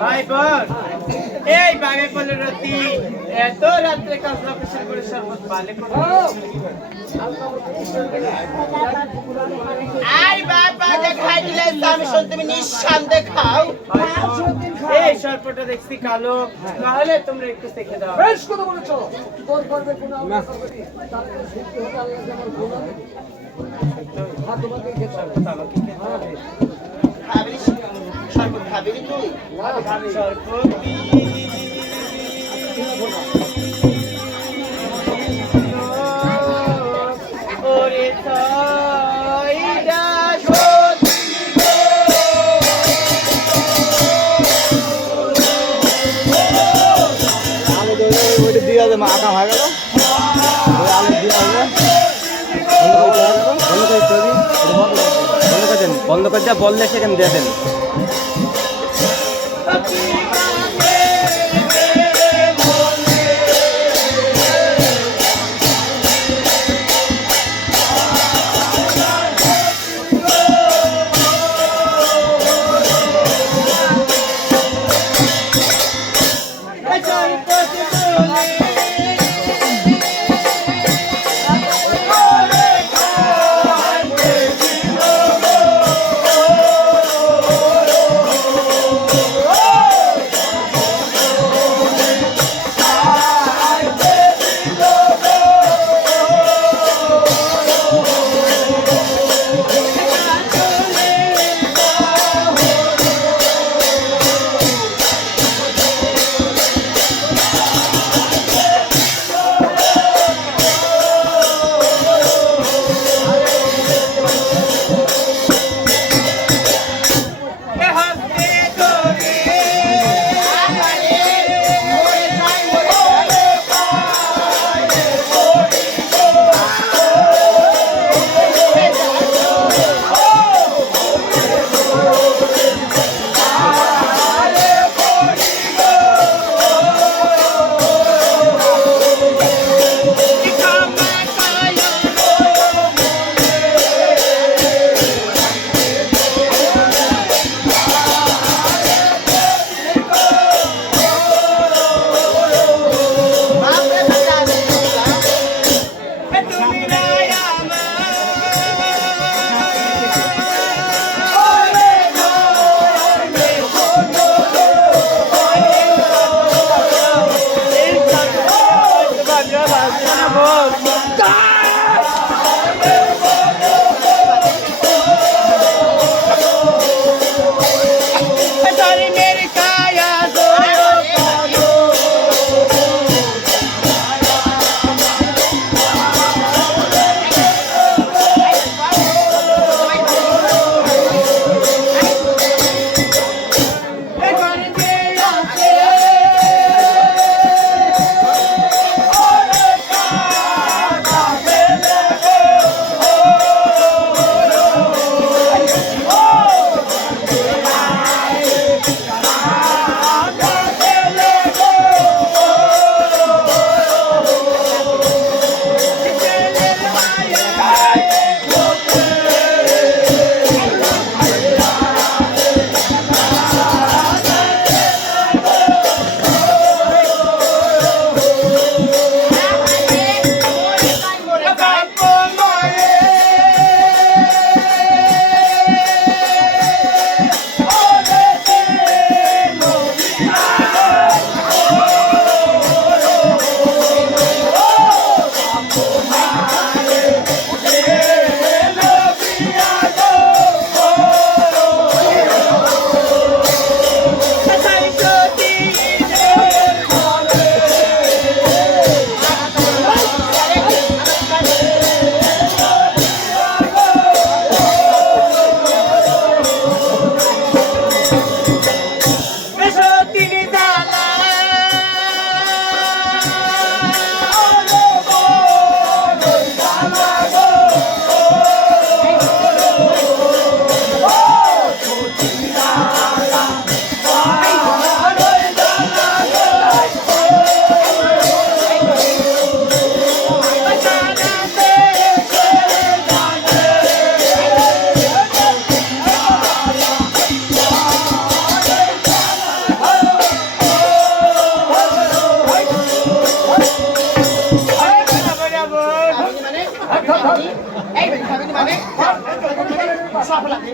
ভাই বোন এই বাগে কোলে রাতি এত রাত্রে কাজ লোকেশন করে শরবত পালে কোন আই বাবা দেখাই দিলে আমি শুনতে তুমি নিঃসন্দেহে খাও এই শরবতটা দেখছি কালো তাহলে তোমরা একটু দেখে দাও বেশ কথা বলেছো তোর করবে কোন আমরা করবে তাহলে সত্যি হতে আল্লাহ যেমন বলল হ্যাঁ তোমাকে খেতে হবে আমাকে খেতে হবে খাবি শরবত খাবি তুই শরবতি ওরে তাইডা আলু ধরে ওইটা দিয়ে দে মাখা হয়ে গেল আলু দিয়ে হবে বন্ধ করে যা বললে সেখানে দিয়ে দেন সব লাগে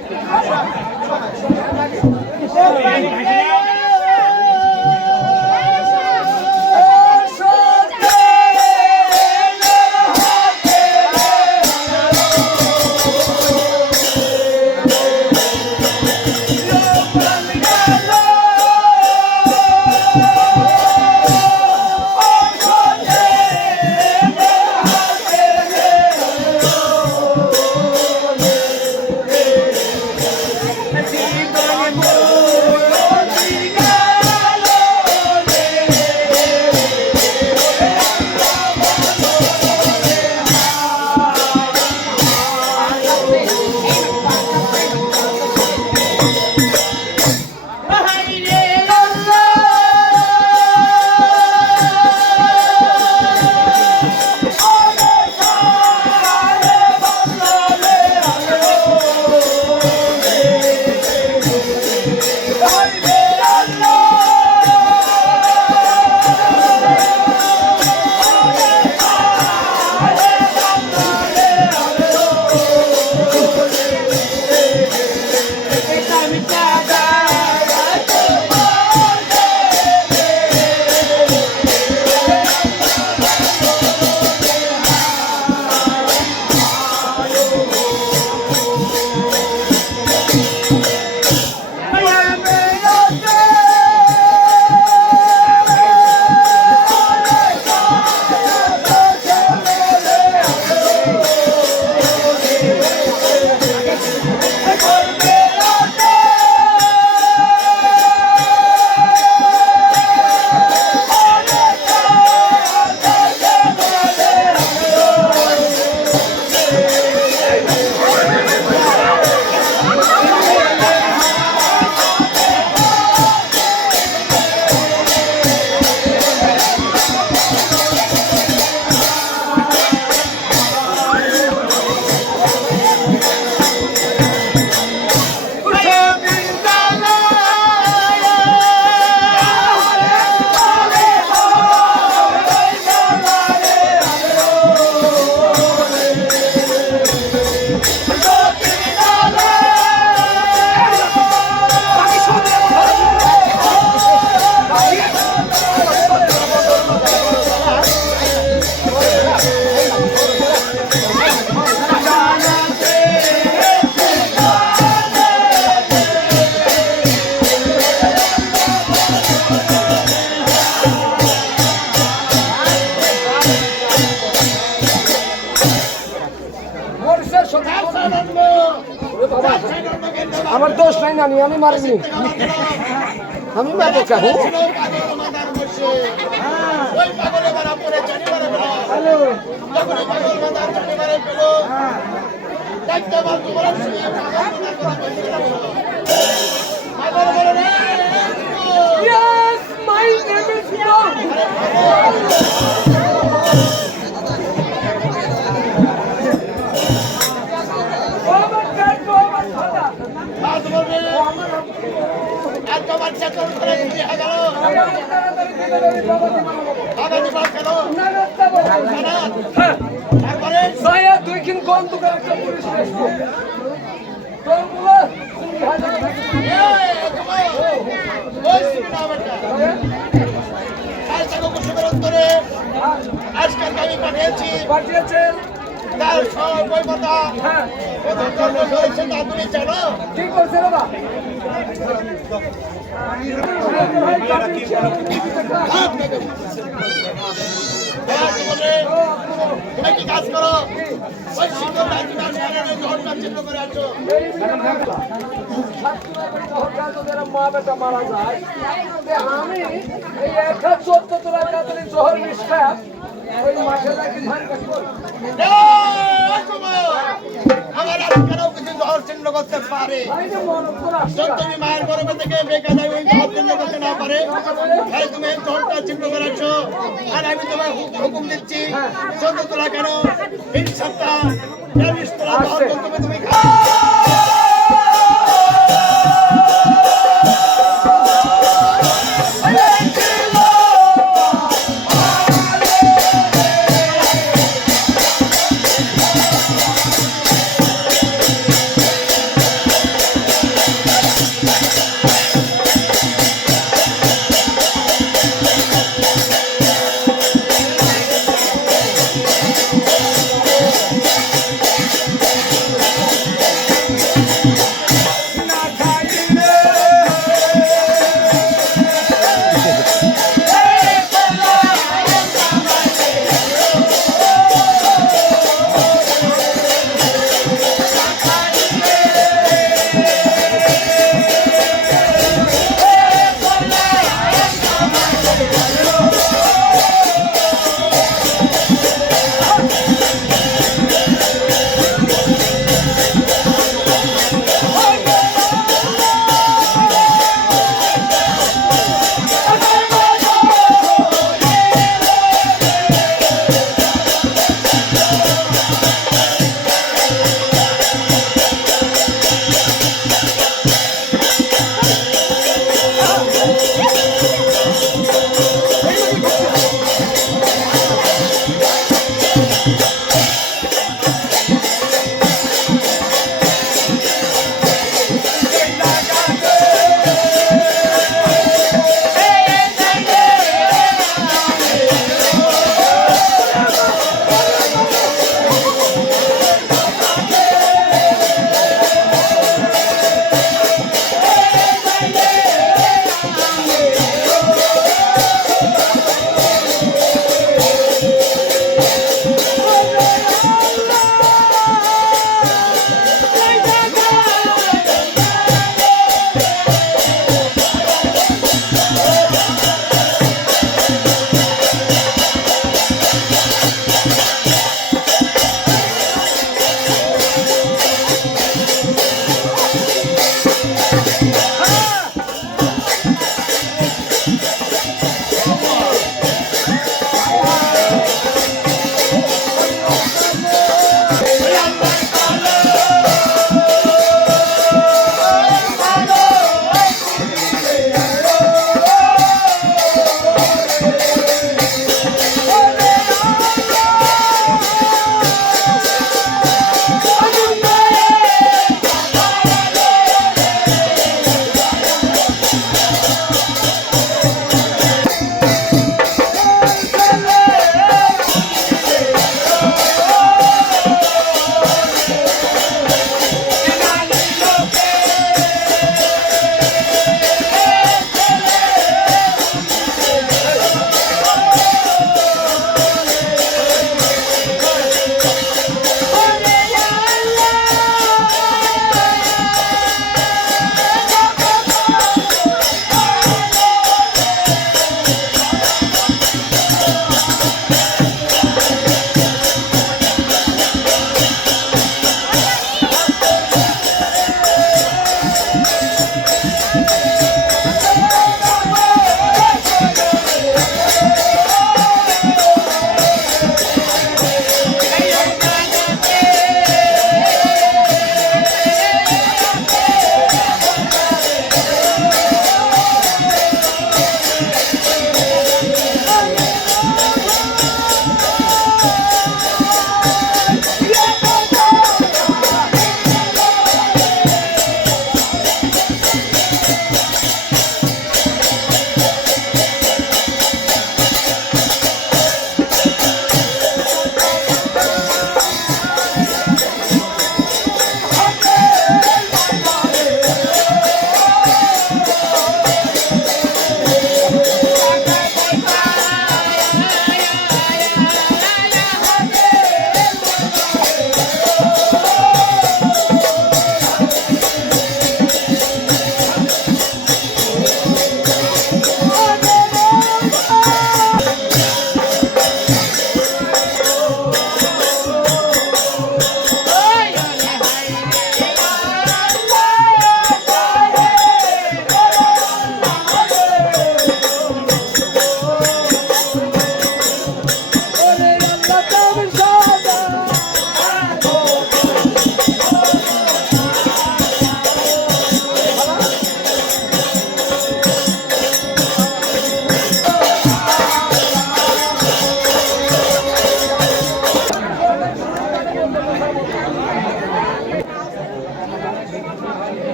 আমার দোষ নাই নানি, আমি মারিনি, আমি মারবো কেন? Yes, my name is Ram. দুই কিন কম দোকান একটা পুলিশ আজকাল আমি পাঠিয়েছেন তার সব বইমাতা হয়েছে তা তুমি জানো? কি করছে বাবা? তুমি কি কাজ করো? ওই শিক্ষক চিহ্ন করে আছো। মা বেটা মারা যায়, আমি এই 14 তোলা কাতলি জহর মিশা ওই মাঠে লাগি ধান কাটবো। আমার আর কেন কিছু জহর চিহ্ন করতে পারে? তুমি মায়ের গর্ভ থেকে বেকা যায় ওই জহর চিহ্ন করতে না পারে, তাহলে তুমি এই জহরটা চিহ্ন করেছো। আর আমি তোমার হুকুম দিচ্ছি 14 তোলা কেন 20 সপ্তাহ 40 তোলা জহর তুমি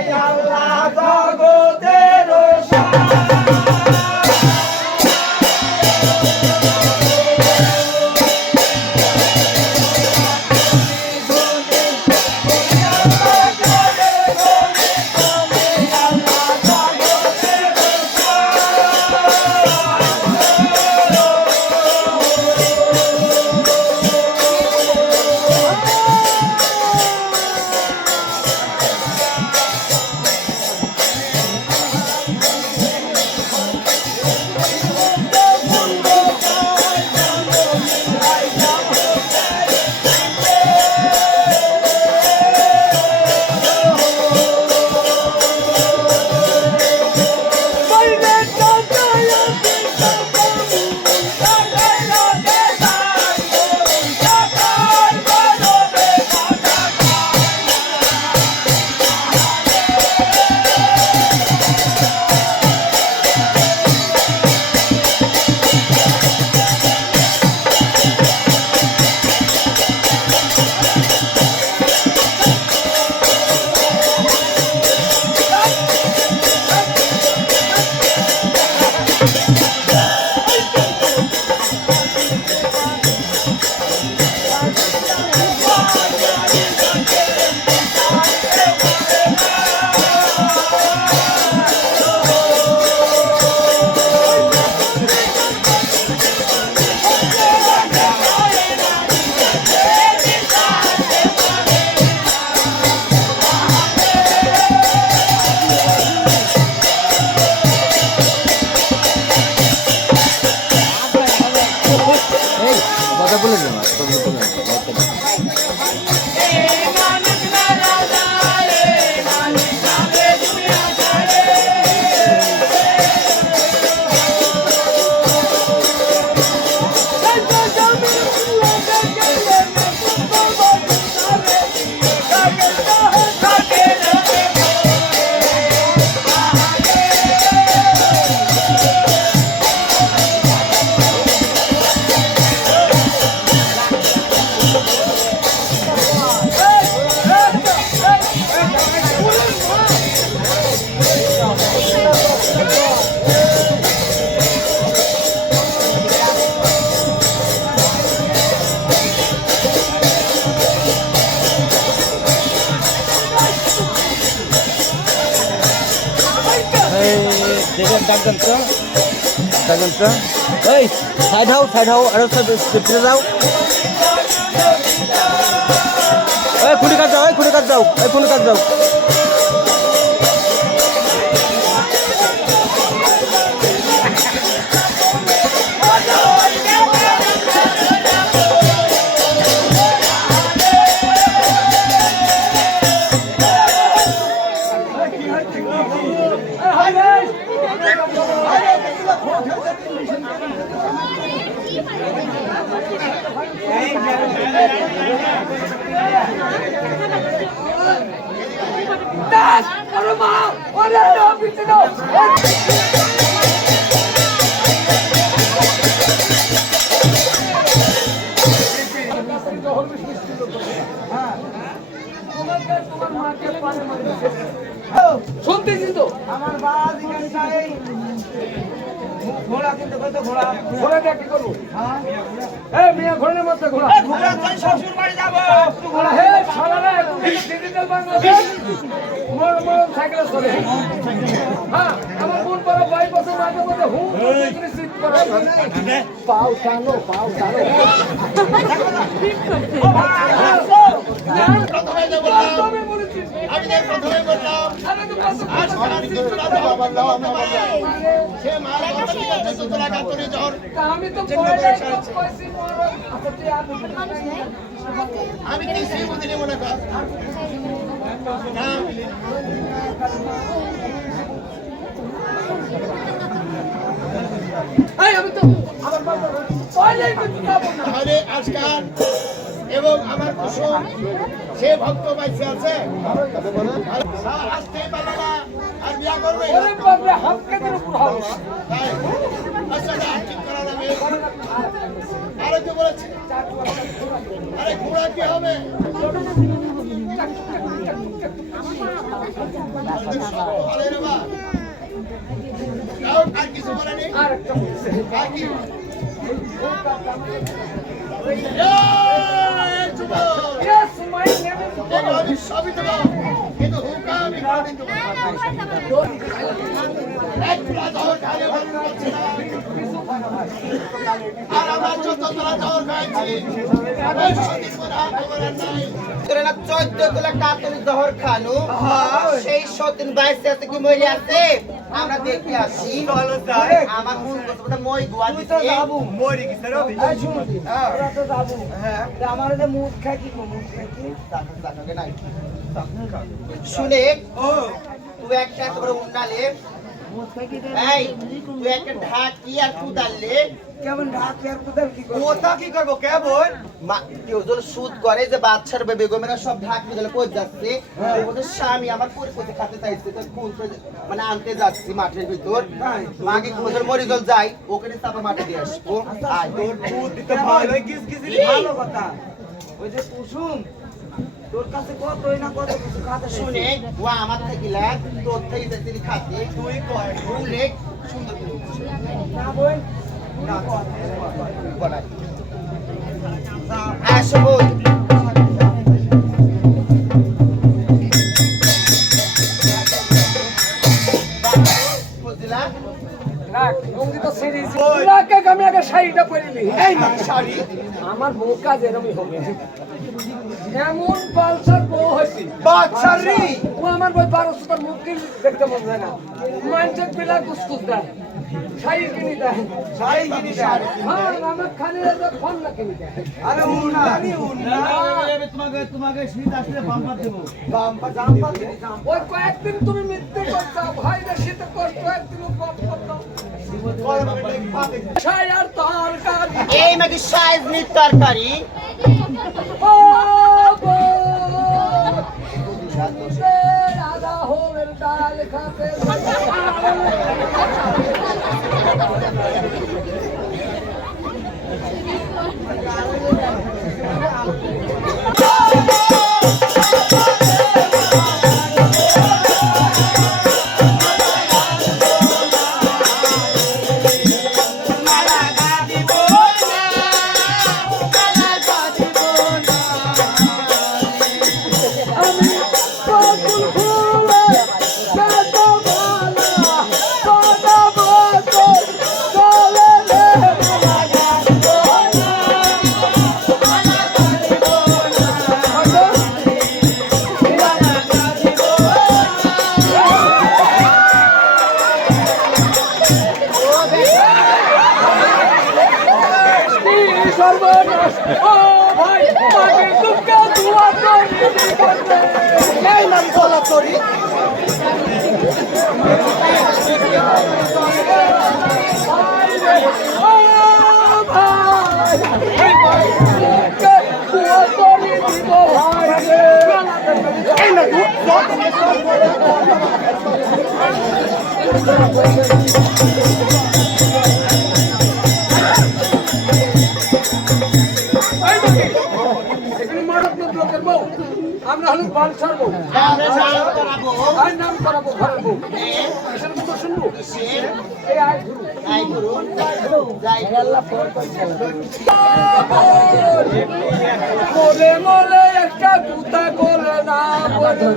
আল্লাহ জগতের এই সাইড হও আরো ফিরে যাও এই খুঁটি কাট যাও খুঁটি কাট যাও শুনতেছি তো আমার বাবা জিজ্ঞাসা ঘোড়া কিন্তু কত ঘোড়া ঘোড়া দিয়ে কি করবো হ্যাঁ এই মিয়া ঘোড়ার মধ্যে ঘোড়া ঘোড়া তো শ্বশুর বাড়ি যাবো ঘোড়া হে সারা ডিজিটাল বাংলাদেশ মোর সাইকেল চলে হ্যাঁ আমার বোন বড় 22 বছর আগে বলে সিট করা পাও টানো প্রথমে যে বললাম আমি যে প্রথমে বললাম আর সারা কিছু না সে মার কথা ঠিক আছে তো তোরা কাতরে জ্বর আমি তো আমি কিছুই বুঝিনি মনে কর না আমি তো আমার তাহলে আজকাল এবং আমার কুসুম সে ভক্ত বাইসে আছে আসতে পারে না আর বিয়া করবে তাই আচ্ছা না ঠিক করা যাবে আরো কি বলেছি আরে ঘোড়া কি হবে আরে রে বাবা যাও আর কিছু বলে নেই আর একটা বলছে আর কি Yes, my name is আমি সবই দেবো কিন্তু হুকা আমি কোনদিন দেবো একটা জহর খাইলে ভালো লাগছে না আর আমার যত তোরা জহর খাইছি ওই সত্যি করে খবর আর নাই তোরা না 14 গোলা কাতল জহর খানু সেই সতিন বাইসে আছে কি মরি আছে আমরা দেখে আসি চলো যাই আমার মন কথা মই গোয়া দিতে মরি কি স্যার এই শুনো তোরা তো যাবো হ্যাঁ আমার এটা মুখ খাই কি মুখ খাই কি তাকে নাই শুনে ও তুই একটা এত বড় উন্নালে মুখ খাই কি এই তুই একটা ঢাকি আর কুদালে কেমন ঢাক আর কোদাল কি করব ওটা কি করবো কেবল কেউ যদি সুদ করে যে বাচ্চার বেগমেরা সব ঢাক কুদালে কই যাচ্ছে ওদের স্বামী আমার পরিপতি খাতে চাইছে তো খুঁজতে মানে আনতে যাচ্ছি মাঠের ভিতর মাকে খোঁজের মরিজল যাই ওখানে চাপা মাঠে দিয়ে আসবো আর তোর দুধ দিতে ভালো কিস কিস ভালো কথা ওই যে কুসুম তোর কাছে কতই না কত কিছু খাতে শুনে ও আমার থেকে লাগ তোর থেকে যদি খাতে তুই কয় ভুলে সুন্দর করে বলছিস। না বই না বলাই আসবো বুঝলা রাখ লুঙ্গি তো সিরিজ রাখে আমি আগে শাড়িটা পরিলি এই মা শাড়ি আমার বউ কাজ এরমই হবে এমন পালসার বউ হয়েছি বাচ্চারি ও আমার বই 1200 টাকার মুখে দেখতে মন যায় না মানছে পিলা কুসকুস দেয় শাড়ি কিনে দেয় শাড়ি কিনি শাড়ি হ্যাঁ আমার খানে ফোন না কিনে দেয় আরে উনানি উনা তোমাকে শীত আসলে বাম্পার দেব বাম্পা জাম্পা দিবি ওই কয়েকদিন তুমি মিথ্যে করছো ভাই রে শীতে কষ্ট একদিন কম করতো শাড়ি আর তোর কাজ এই মাকে সাইজ নি তরকারি ও গো রাধা হোমের ডাল খাতে আমি পাগল ফুলে কত ভালো কত ভালো চলে রে সর্বনাশ ও ভাই মাকে দুঃখ দুয়া করে এই নাম বলা তোরি আমরা হলো বালসার বউ আমরা জান করাবো আর নাম করাবো ঘরের বউ এসব তো শুনবো এই আয় গুরু আই গুরু যাই মোলে মোলে একটা কুতা করে না বলে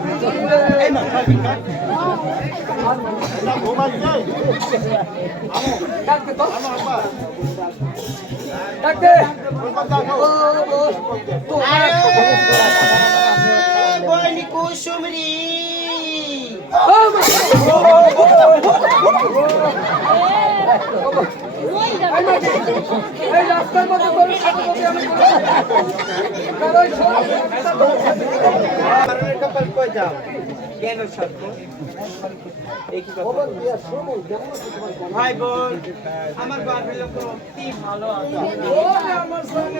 ডাকতে তো ডাকতে বনি কুসুমরি এই রাস্তার মধ্যে করে সাথে যদি আমি কপাল কই যাও কেন সত্য এই কি কথা ভাই বোন আমার বাড়ির লোক অতি ভালো আছে আমার সঙ্গে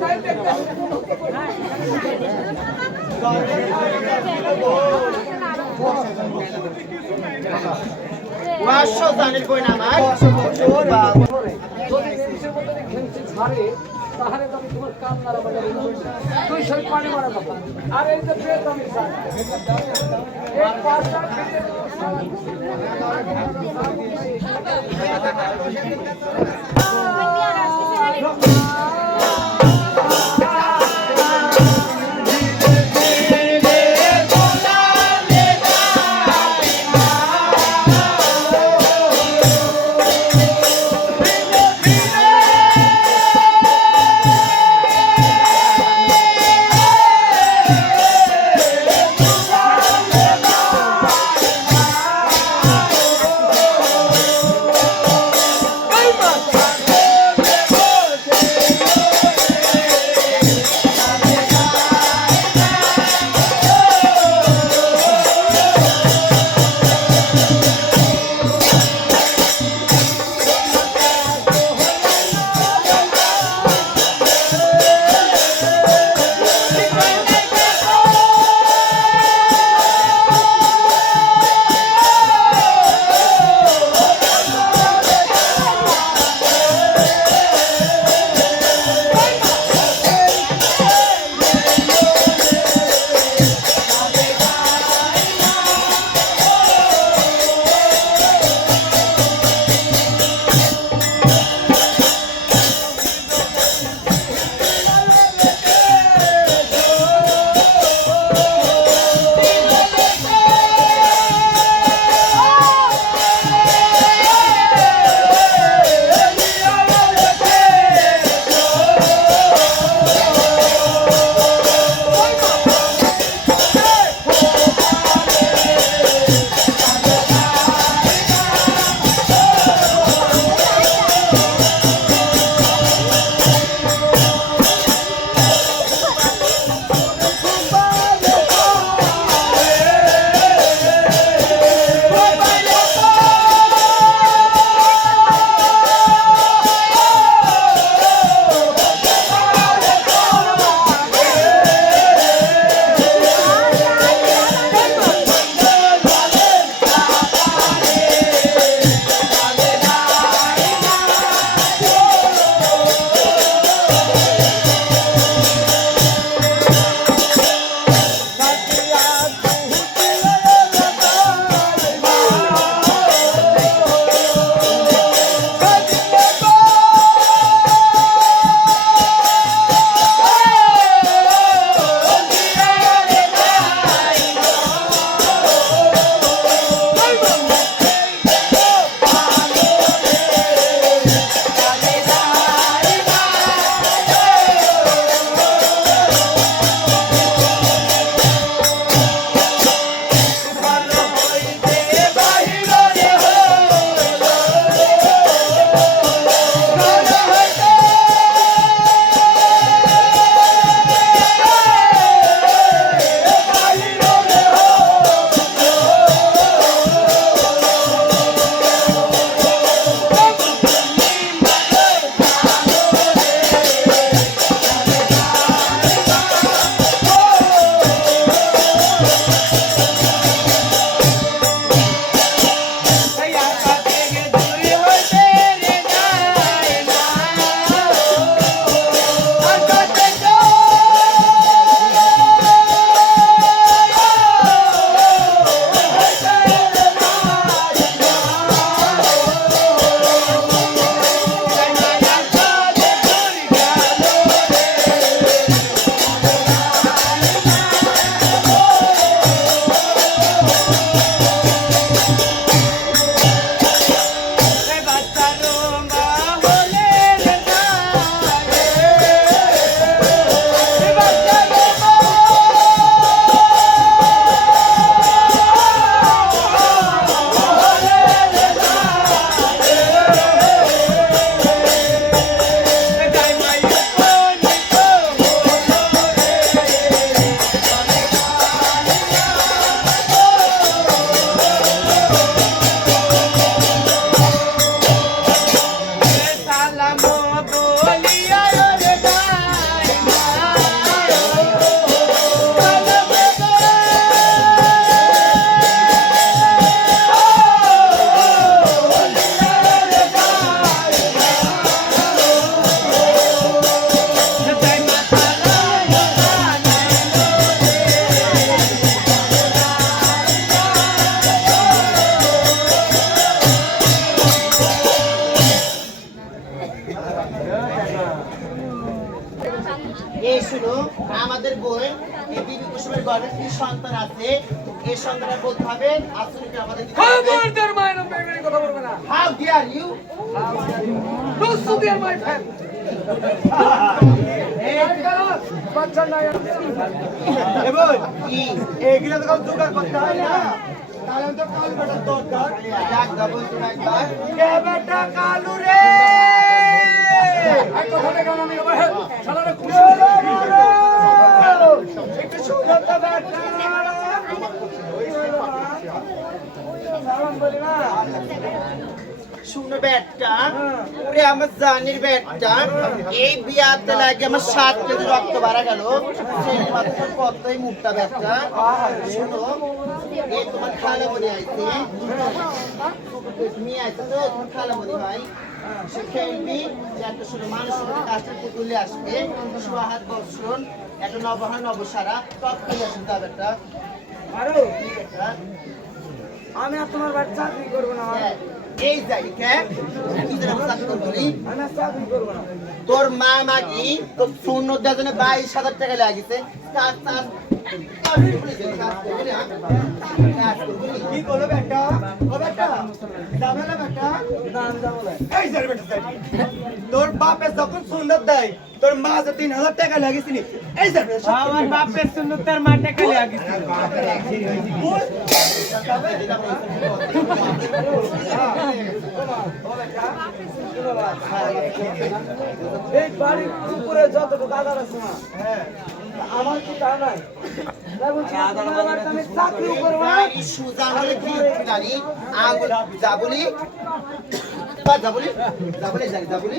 তাই দেখতে মাসো জানেন কই না আমার যদি জিনিসের মধ্যে খেলছে ছাড়ে তাহলে তো আমি তোমার কান নাড়া বাজা তুই সব পানি মারা কথা আর এই যে পেট আমি চাই এই পাঁচটা পেটে শুনো আমাদের বই এই বিবি কুসুমের গর্ভে কি সন্তান আছে এই সন্তানের বলতে হবে আসলে আমাদের খবরদার মায়ের বেইমানি কথা বলবে না। হাউ ডিয়ার ইউ দুস্তু দেয়ার মাই ফ্রেন্ড। বাচ্চা নাই এবার কি এইগুলো তো কাউ জোগাড় করতে হয় না, তাহলে তো কাল বেটার দরকার। ডাক দাও তুমি একবার কে বেটা কালু রে, এই কথাটা কেন আমি বলবো? শালারে খুশি একটু শুনো তো বেটা। সালাম বলি না। শুনো বেটা ওরে আমার জানির বেটা এই বিয়াতে লাগে আমার 7 কেজি রক্ত বাড়া গেল সেই মাত্র কতই মুখটা বেটা শুনো এই তোমার খালা বলে আইছে তুমি আইছো তো তোমার খালা বলে ভাই সে খেলবি যে একটা শুনো মানুষের মধ্যে কাজটা পুতুলে আসবে সোহাগ বর্ষণ একটা নবহার নবসারা সব খেলে আসুন তা বেটা আরো বেটা আমি আর তোমার বাড়ি চাকরি করবো না, এই জায়গা কি যেন চাকরি বলি আমি আর চাকরি করবো না। তোর মা মাগি তোর শূন্য জনে 22,000 টাকা লাগিছে কি করলো বেটা? ও বেটা যাবে না বেটা? না আমি যাবো না। এই যে বেটা যাবি। তোর বাপে যখন সুন্দর দেয় তোর মা যে 3,000 টাকা লাগিয়েছিল এই যে আমার বাপের সুন্দর তার মা টাকা লাগিয়েছিল। এই বাড়ির উপরে যতটুকু দাদার আছে না, আমার কি তা নাই? আমি চাকরি করবো না। সুজা হলে কি জানি আঙুল যাবলি যাবলি যাবলি যাবলি যাবলি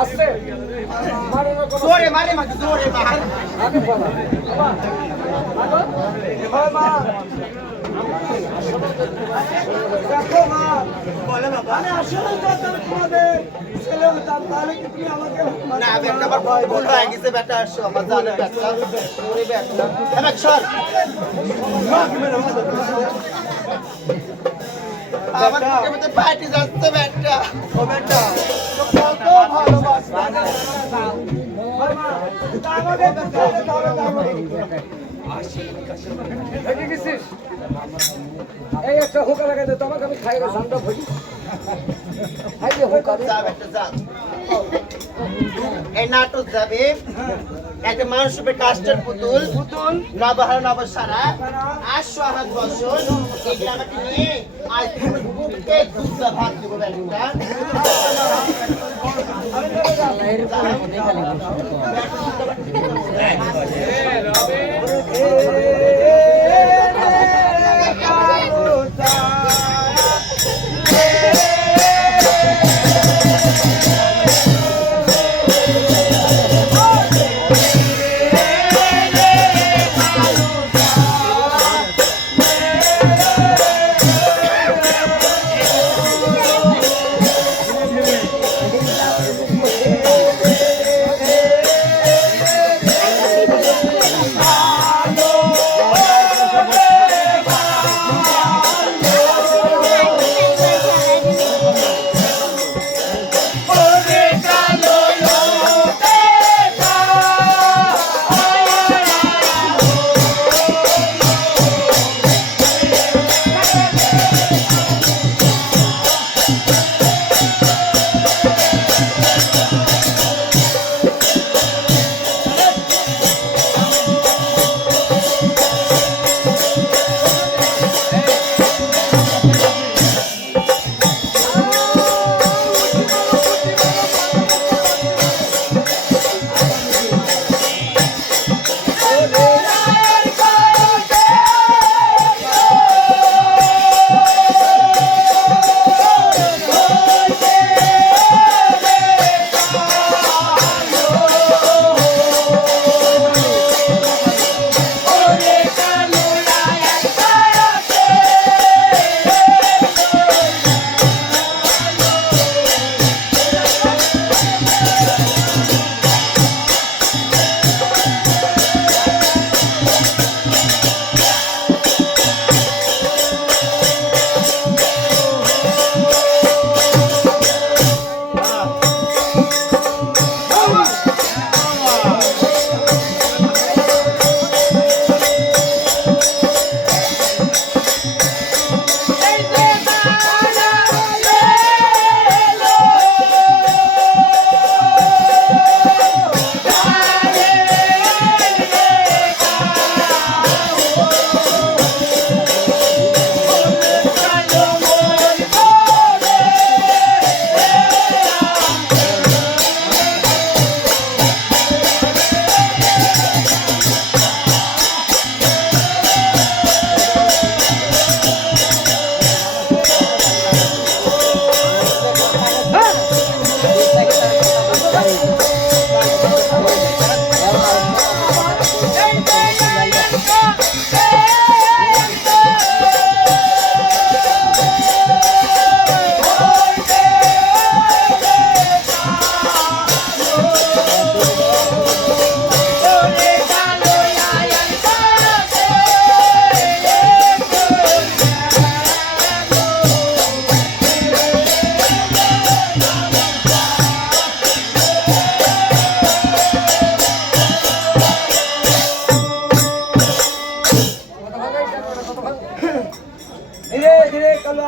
আসছে মারে না কোনো জোরে মারে মা জোরে মার আগে বলা বাবা আগো হয় মা, দেখো মা, বলে বাবা আমি আসলে তো তোমাদের ছেলে হতাম তাহলে কি তুমি আমাকে না বেটা আমার ভুল হয়ে গেছে বেটা আসো আমার জানে বেটা ওরে বেটা এবার সর আমার মধ্যে পার্টি যাচ্ছে বেটা ও বেটা তো কত ভালোবাসা আমাকে দেখে গেছিস এই একটা হুকা লাগাই দে তোমাকে আমি খাই সামটা ভরি খাই দে হুকা দে যা বেটা যা এই নাটক যাবে একটা মানুষের কাস্টার পুতুল নবহার নবসারা 800 বছর এই গ্রামকে নিয়ে আজ বুকে দুধা ভাত দিব বেটা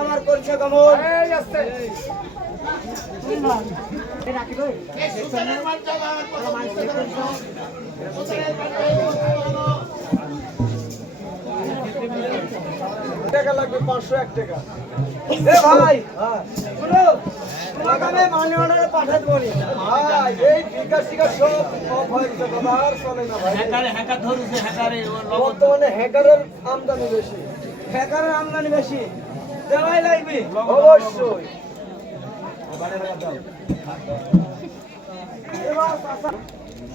আমার করছে কমল এই আসছে এই সুতরাং মর্যাদা আমার প্রতিষ্ঠা করেছো। সুতরাং টাকা লাগবে 501 টাকা এ ভাই শুনো তোমাকে আমি মানি অর্ডারে পাঠাতে বলি ভাই এই বিকাশ টিকা সব অফ হয়ে গেছে দাদা আর চলে না ভাই হ্যাকার ধরুছে হ্যাকারে বর্তমানে হ্যাকারের আমদানি বেশি হ্যাকারের আমদানি বেশি দেওয়াই লাগবে অবশ্যই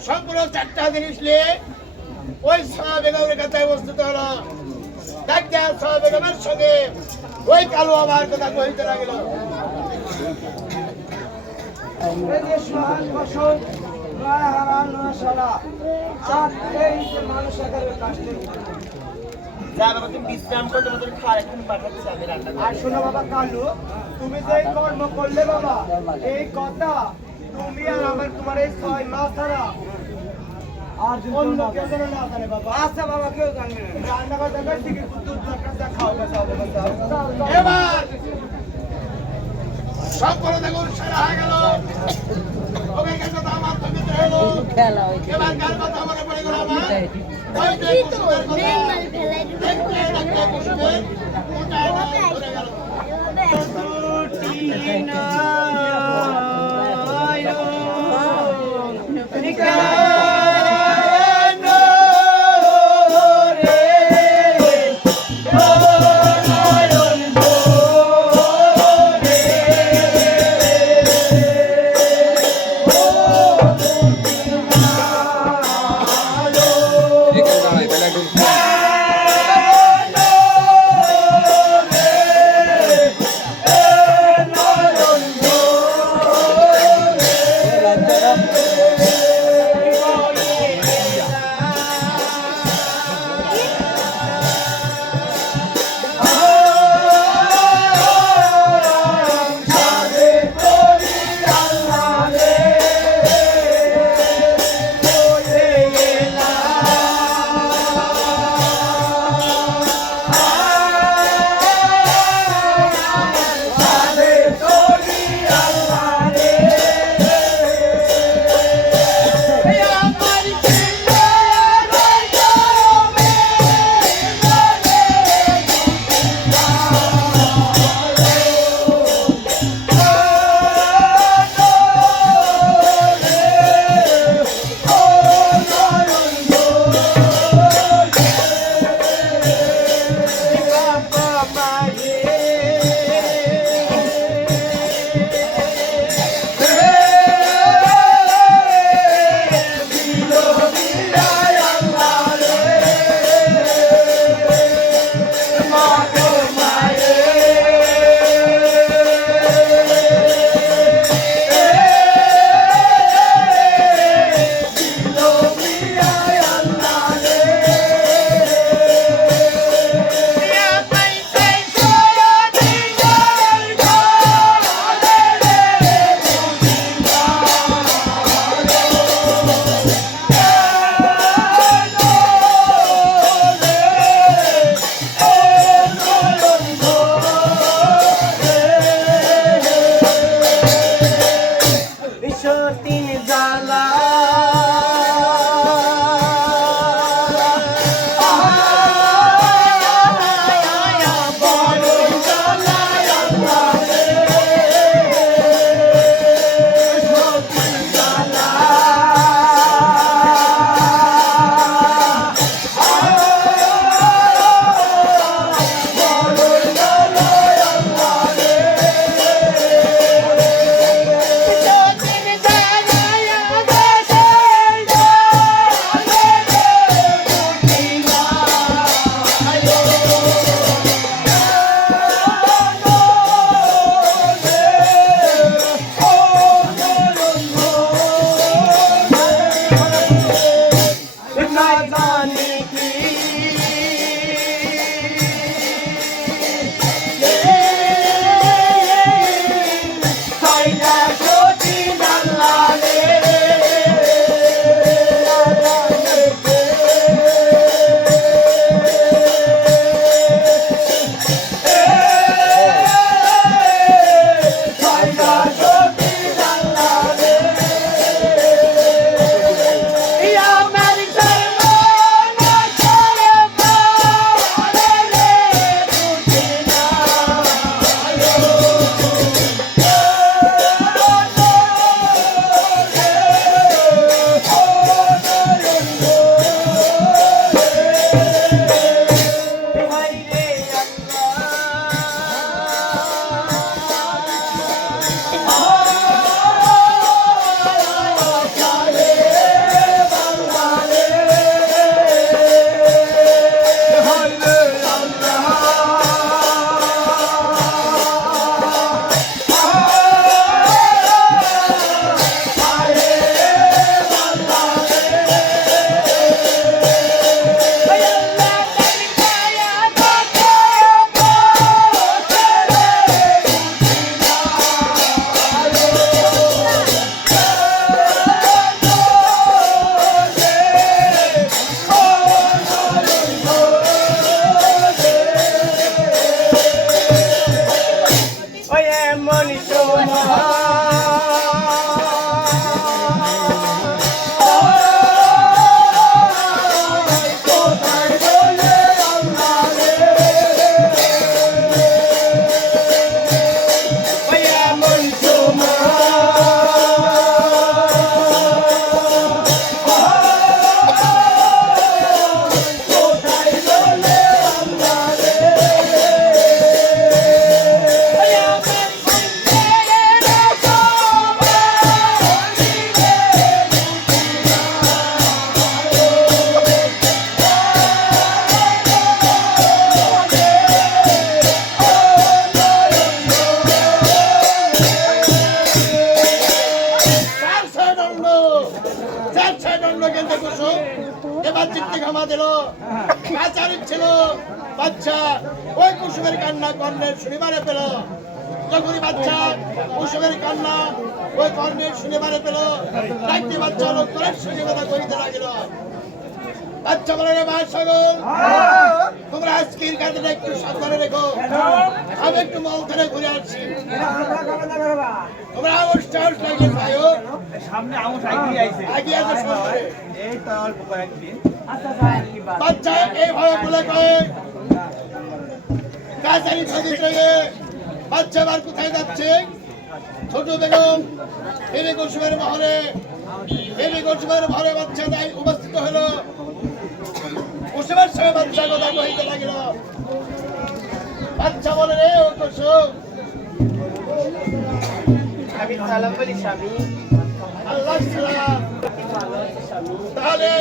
সম্পূর্ণ 4টা জিনিস নিয়ে ওই 6 বেগমের কাছে অবস্থিত হলো। ডাক্তার 6 বেগমের সঙ্গে ওই কালো আমার কথা কইতে লাগিল। এই যে সোহাগ ফসল নয় হারান নয় সারা চার এই যে মানুষ আকারের কাস্টে যা বাবা তুমি বিশ্রাম করো, তোমাদের খাওয়ার এখন পাঠাচ্ছি আমি রান্না করে। আর শোনো বাবা কালু, তুমি যে এই কর্ম করলে বাবা, এই কথা তুমি আর আমার তোমার এই 6 মাস ছাড়া আর অন্য কেউ যেন না জানে বাবা। আচ্ছা বাবা কেউ জানবে না রান্না করে দেবে ঠিকই দুধ দরকার খাও বাবা। এবার সব করে দেখুন সেরা হয়ে গেল। ওকে কেন তো আমার তো ভিতরে এলো। এবার কার কথা মনে পড়ে গেল আমার? ওই যে কুসুমের কথা। দেখতে দেখতে কুসুমের কোটায় ধরে গেল। চার ছয় দণ্ড, চার ছয় দণ্ড কেন্দ্রে কুসুম এবার চিত্তে ক্ষমা দিল। কাচারির ছিল বাচ্চা, ওই কুসুমের কান্না কর্ণের শুনিবারে পেল। যখনই বাচ্চা কুসুমের কান্না ওই কর্ণের শুনিবারে পেল, ডাকতে বাচ্চা লোক করে শুনে কথা কইতে লাগিল। বাচ্চা বলে রে মা ছাগল, তোমরা আজকের কাজটা একটু সাবধানে রেখো, আমি একটু মল ধরে ঘুরে আসছি। তোমরা আউশ টাউশ লাগিয়ে খাইও, সামনে আমার সাইকেল আইছে আগিয়ে আসো সবাই। এই তো অল্প কয়েকদিন বাচ্চা এইভাবে বলে কয়ে কাছারি ছবি থেকে বাচ্চা আবার কোথায় যাচ্ছে? ছোট বেগম বেবি কুসুমের মহলে, বেবি কুসুমের মহলে বাচ্চা তাই উপস্থিত হলো। কুসুমের সঙ্গে বাচ্চা কথা কইতে লাগিল। বাচ্চা বলে রে ও কুসুম, আমি সালাম বলি স্বামী। আল্লাহ সালাম। তাহলে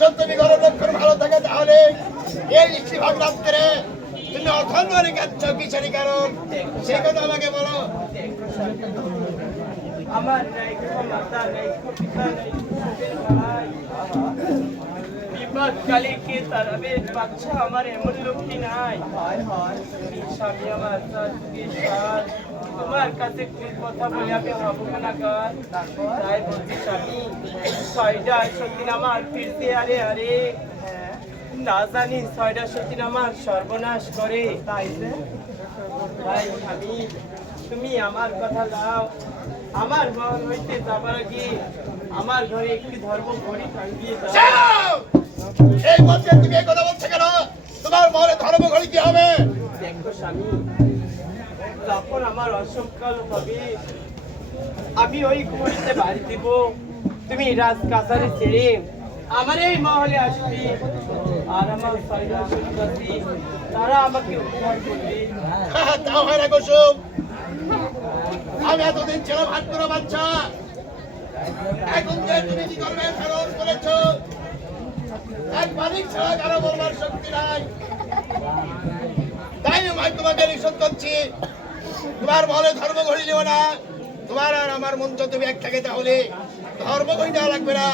যদি তুমি ঘরের লক্ষণ ভালো থাকে তাহলে এই বেশিরভাগ রাত্রে তুমি অখণ্ডরে কাঁদছ কিসেরই কারণ সেই কথা আমাকে বলো। আমার নাই কোনো মাতা নাই কোনো পিতা নাই কোনো ভাই। বিপদকালে কে তারাবে বাচ্চা আমার এমন লোকটি নাই। স্বামী আমার সাথ তোমার কাছে কোন কথা বলে আমি ভাববো না কার, তাই বলছি স্বামী ছয়টা সত্যি আমার ফিরতে আরে আরে না জানি ছয়টা সত্যি আমার সর্বনাশ করে। তাই স্বামী তুমি আমার কথা দাও, আমার ঘর হইতে যাবার আগে আমার ঘরে একটি ধর্ম ঘড়ি টাঙ্গিয়ে দাও। যাও! এই মধ্যে তুমি এই কথা বলছো কেন? তোমার মনে ধর্ম ঘড়ি কি হবে? দেখো স্বামী, যখন আমার অসংকাল হবে আমি ওই ঘড়িতে বাড়ি দিব, তুমি রাজ কাছারি ছেড়ে আমার এই মহলে আসবি আর আমার ছয়টা সন্ন্যাসী তারা আমাকে উদ্ধার করবে। তাও হয় না কুসুম, আমি এতদিন ছিলাম হাত করা বাচ্চা, এখন যে তুমি কি করবে ফেরত করেছ, এক মালিক ছাড়া কারো বলবার শক্তি নাই। তাই আমি তোমাকে নিষেধ করছি, তোমার বলে ধর্ম ঘড়ি নিও না। তোমার আর আমার মন তুমি এক থাকে তাহলে ধর্ম ঘড়ি দেওয়া লাগবে না।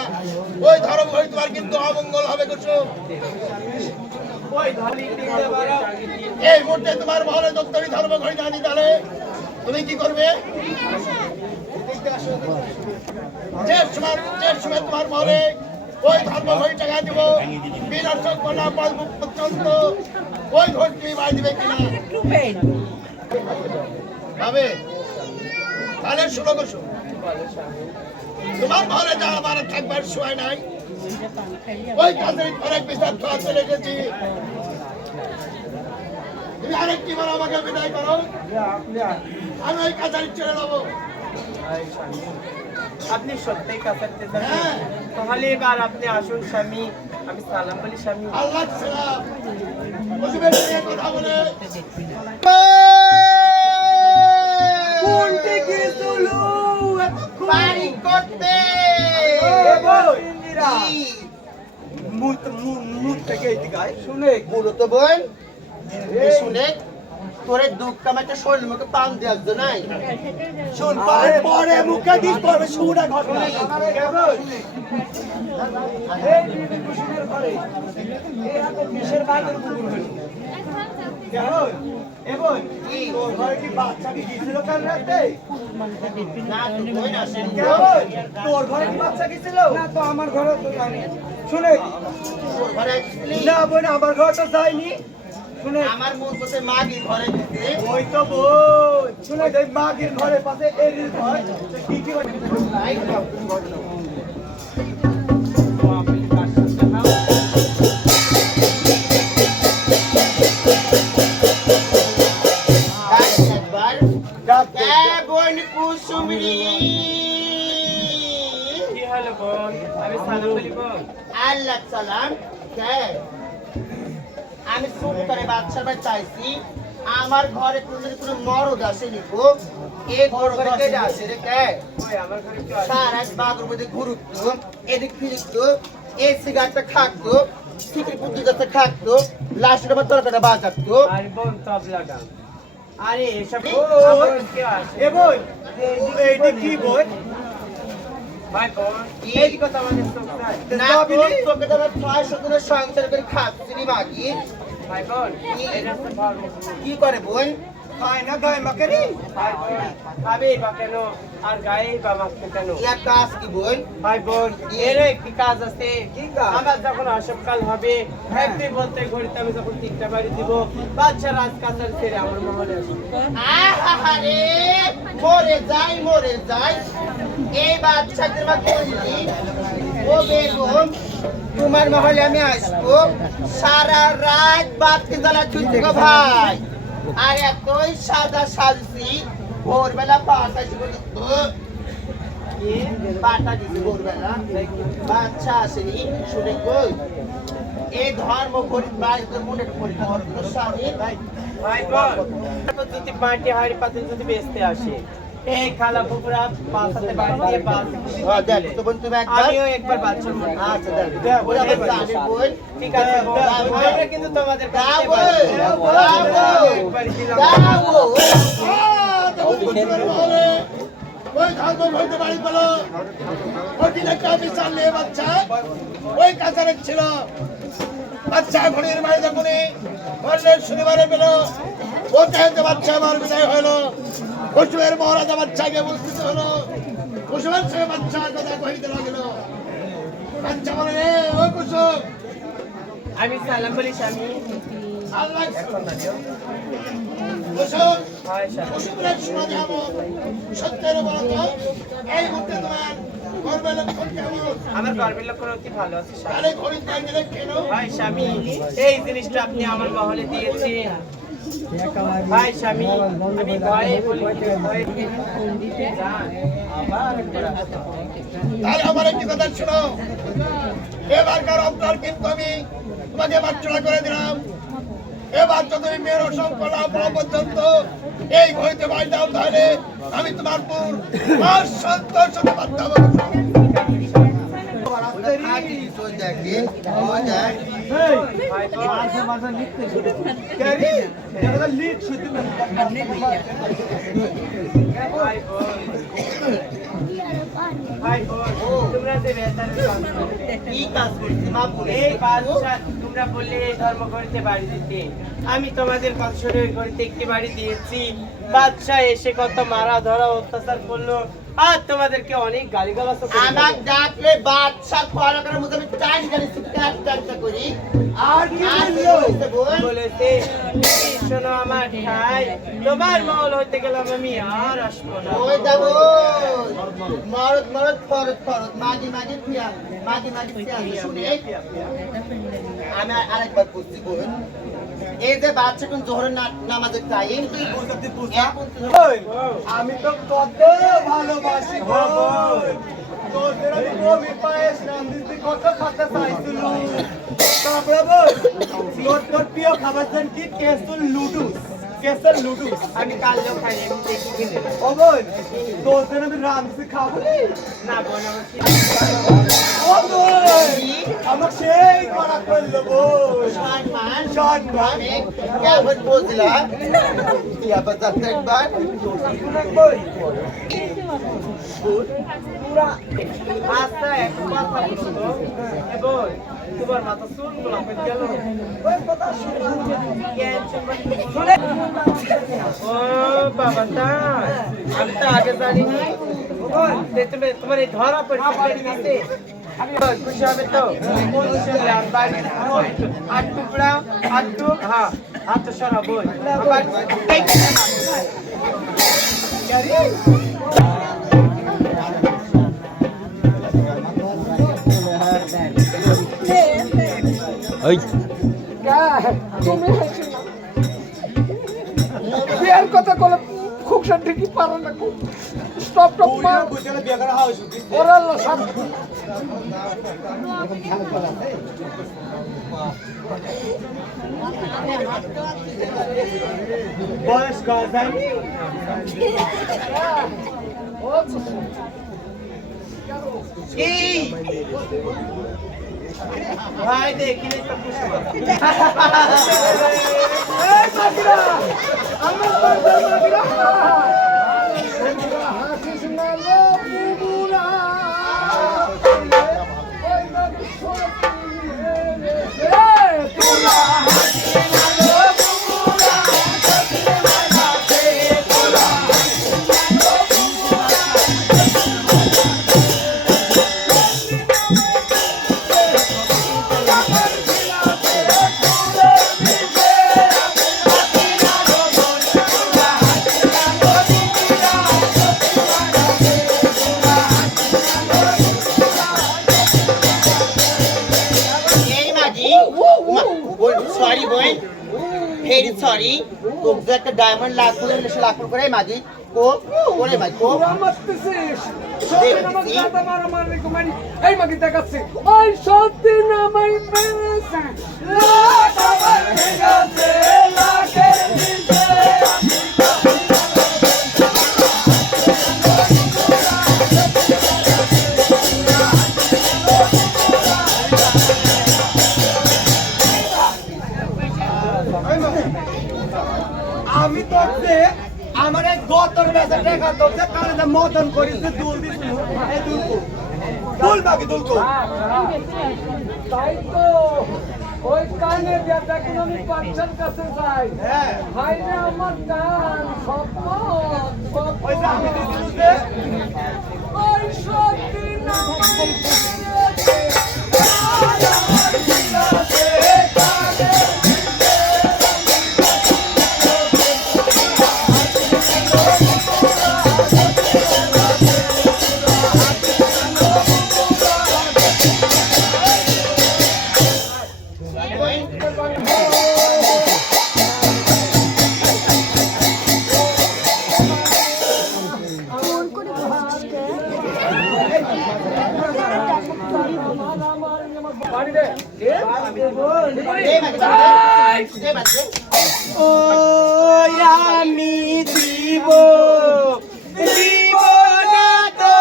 ওই ধর্ম ঘড়ি তোমার কিন্তু অমঙ্গল হবে কুসুম। ওই ধর্ম দিতে পারো। এই মুহূর্তে তোমার মহলে দপ্তরি ধর্ম ঘড়ি না দিই তাহলে তুমি কি করবে? যে সময় তোমার মহলে ওই ধর্ম ঘড়ি টাকা দিব বিনাশক বনা পর্যন্ত ওই ঘড়ি তুমি বাই দিবে কিনা ভাবে? তাহলে শুনো কুসুম, তোমার মহলে যা আমার থাকবার সময় নাই, ওই কাজের অনেক বিচার খাওয়া চলে গেছি। তুমি আরেকটি বার আমাকে বিদায় করো, আমি ওই কাছারি ছেড়ে দেবো। আপনি সত্যিই কাছারিতে যাবেন? হ্যাঁ। তাহলে এবার আপনি আসুন স্বামী, আমি সালাম বলি স্বামী। আল্লাহ সালাম। কুসুমের সঙ্গে কথা বলে কোনটি কি তুলু বাড়ি করতে মুখ থেকে এই দিকে শুনে গুরু তো বোন শুনে তোরে দুঃখ কামাইতে শরীর মুখে পান দেওয়ার জন্য নাই। শুন পরে মুখে দিস পরে শুনা ঘটনা কি? তোর ঘরে কি বাচ্চা কি গিয়েছিল কাল রাতে? না তো বোন আসেন। তোর ঘরে কি বাচ্চা গিয়েছিল? না তো আমার ঘরে তো জানি। শুনে তোর ঘরে আসলি? না বোন আমার ঘরে তো যায়নি। আমার মন করছে মাগি ঘরে দিতে ওই তো বোন শুনে যাই মাগির ঘরের পাশে এরির ঘর কি কি তাই তো। ডাক একবার ডাক এ বোন কুসুমরি কি হলো বোন আমি সালাম বলি বোন আল্লাহ সালাম কে আমি চুপ করে বাচ্চার বাড়ি চাইছি আমার ঘরে কোনো মরদ আসেনি গো এ ঘর ঘরে কে আসে রে কে ওই আমার ঘরে কেউ আসে সারা বাগর মধ্যে ঘুরতো এদিক ফিরতো এই সিগারেটটা খাকতো সিগারেট বুদ্ধি গাছটা খাকতো লাস্টের আবার তরকারিটা বাজাতো আরে বোন তবলা গান আরে এসব ও, আমার ঘরে কেউ আসে এ বোন এইটা কি বোন ভাই বোন এই কথা আমাদের চোখ নাই না তোকে তো আমার 600 দিনের সংসার করে খাচ্ছি নি মাগি ভাই বোন এটা তো ভালো কি করে বোন খায় না গায়ে মাকে রে ভাই বোন খাবে বা কেন আর গায়ে বা মাখতে কেন ইয়ার কাজ কি বোন ভাই বোন এর একটি কাজ আছে কি কাজ? আমার যখন অসবকাল হবে একটি বলতে ঘড়িতে আমি যখন তিনটা বাড়ি দিব বাচ্চা রাজ কাছার ছেড়ে আমার মহলে আসবে আহারে মরে যাই এই বাচ্চাদের মা কইলি ও বেগম তোমার মহলে আমি আসবো সারা রাত বাতি জ্বালা চুলছি গো ভাই আর এতই সাদা সাজছি ভোরবেলা পাটা দিবি তো পাটা দিছি ভোরবেলা বাচ্চা আসেনি শুনে কই এই ধর্ম করি বাইরে মনে করি ধর্ম স্বামী ভাই বোন যদি পার্টি হাড়ি পাতিল যদি বেচতে আসে এই খালা পুকুরা পাশাতে বাড়ি দিয়ে বাস দেখ তো বোন তুমি একবার আমিও একবার বাচ্চার মতো আচ্ছা দেখ ওরা আবার জানে বোন ঠিক আছে বোন আমরা কিন্তু তোমাদের দাও কাছে বোন দাও একবার দিলাম দাও তখন কুসুমের মহলে ওই ধর্ম হইতে বাড়ি পেল কঠিন একটা বিচার নিয়ে বাচ্চা ওই কাছারে ছিল বাচ্চা ঘড়ির বাড়ি যখনই ঘরের শনিবারে পেল ও চাইতে বাচ্চা আমার বিদায় হলো কুসুমের মহারাজা বাচ্চাকে উপস্থিত হলো কুসুমের সঙ্গে বাচ্চার কথা কহিতে লাগলো বাচ্চা বলে রে ও কুসুম আমি সালাম বলি স্বামী আল্লাহ কুসুম হয় স্বামী কুসুমের শোনা যাবো সত্যের বলতো এই মুহূর্তে তোমার গর্বের লক্ষণ কেমন আমার গর্বের লক্ষণ অতি ভালো আছে স্বামী তাহলে ঘড়ি তাই দিলে কেন ভাই স্বামী এই জিনিসটা আপনি আমার মহলে দিয়েছেন ভাই স্বামী আমি ভয়ে বলি ভয়ে যান। তাহলে আমার একটি কথা শোনো এবারকার আপনার কিন্তু আমি তোমাকে বাচ্চা করে দিলাম এবার তো তুমি মেয়ের অসংখ্য লাভ হওয়া পর্যন্ত এই ঘড়িতে বাড়ি দাও তাহলে আমি তোমার পুর আর সন্তোষ হতে পারতাম ওরা খাটি তো দেখে ও দেখ ভাই বোন, ক্যারি এটা লিড শুদ্ধ ভাই বোন, ভাই বোন, তোমরা যে বেতার কি কাজ করছিস মা বলে এই বাদশা তোমরা বললে এই ধর্ম ঘড়িতে বাড়ি দিতে আমি তোমাদের কথা শুনে ওই ঘড়িতে একটি বাড়ি দিয়েছি বাদশা এসে কত মারা ধরা অত্যাচার করলো আর তোমাদেরকে অনেক গালিগালাজ আমার ডাকলে বাচ্চা খরা করার মধ্যে আমি টাইম জানি টাইমটা করি আর কি আর কি বললো বলছে বোন বলেছে শোনো আমার ঠাই তোমার মহল হইতে গেলাম আমি আর আসবো না ওই যাবো মরদ ফরদ মাগি ফিয়া শুনে আমি আরেকবার বুঝছি বোন এই যে বাচ্চা কোন জোহরের নামাজের টাইম তুই বুঝতে ওই, আমি তো কত ভালোবাসি বোন তোদের আমি কবি পায়েস রান্দিতে কত খেতে চাইছিল তারপরে বোন তোর প্রিয় খাবার জান কি কেসুল লুডুস আমি কালও খাই আমি দেখি কিনে ও বোন তোদের আমি রান্দিতে খাবো না বোন আমার কি ও বোন আমার সেই করা করলো বোন সম্মান সম্মান অনেক কেমন বুঝলা তুই আবার যাচ্ছে একবার আচ্ছা এক কথা বলো তো এবং তোমার মাথা চুল গোলাপ হয়ে গেল ও বাবা তাই আমি তো আগে জানিনি তুমি তোমার এই ধরা পড়ছে খুশি হবে তো খুশি হবে আর বাড়ি আট টুকরা আট টুক হ্যাঁ আচ্ছা সরাবো আবার এই ওই তুমি বিয়ের কথা বলে খুব ঠিকই পারো না স্টপ টপ মার বুঝলে বিয়ে করা হয় ওরা আল্লাহ সাথ বয়স কত জানি এই ভাই দেখি না একটু খুশি হবে। এই মাগিরা আমার বাবা মাগিরা হাসিস না রে বুবুরা ওই মাগি সত্যি রে তোরা হাসিস না রে বুবুরা এই মাঝি সরি বই ভেরি সরি তোকে যে একটা ডায়মন্ড লাখ করে মাঝি কো করে ভাই কো মারতেছিস সত্যি নামাজ গাতা মারা মারলে কুমারি এই মাগি দেখাচ্ছে ওই সত্যি নামাই মেরেছে লাখ আমার গেছে লাখের নিচে আমি তোকে আমার এক গতর বেচা টাকা তোকে কারণে মদন করিস দুল দিস এই দুলকো দুল বাকি দুলকো তাই তো ওই কানে দিয়া দেখুন আমি পাঁচজন কাছে যাই হ্যাঁ ভাই রে আমার কান স্বপ্ন ওই যে আমি দিছিলু যে ওই সত্যি নামাই মেরেছে আমার গেছে লাখের বাড়ি দে কে এই মাঝি এই মাঝি ও আমি দিব দিব না তো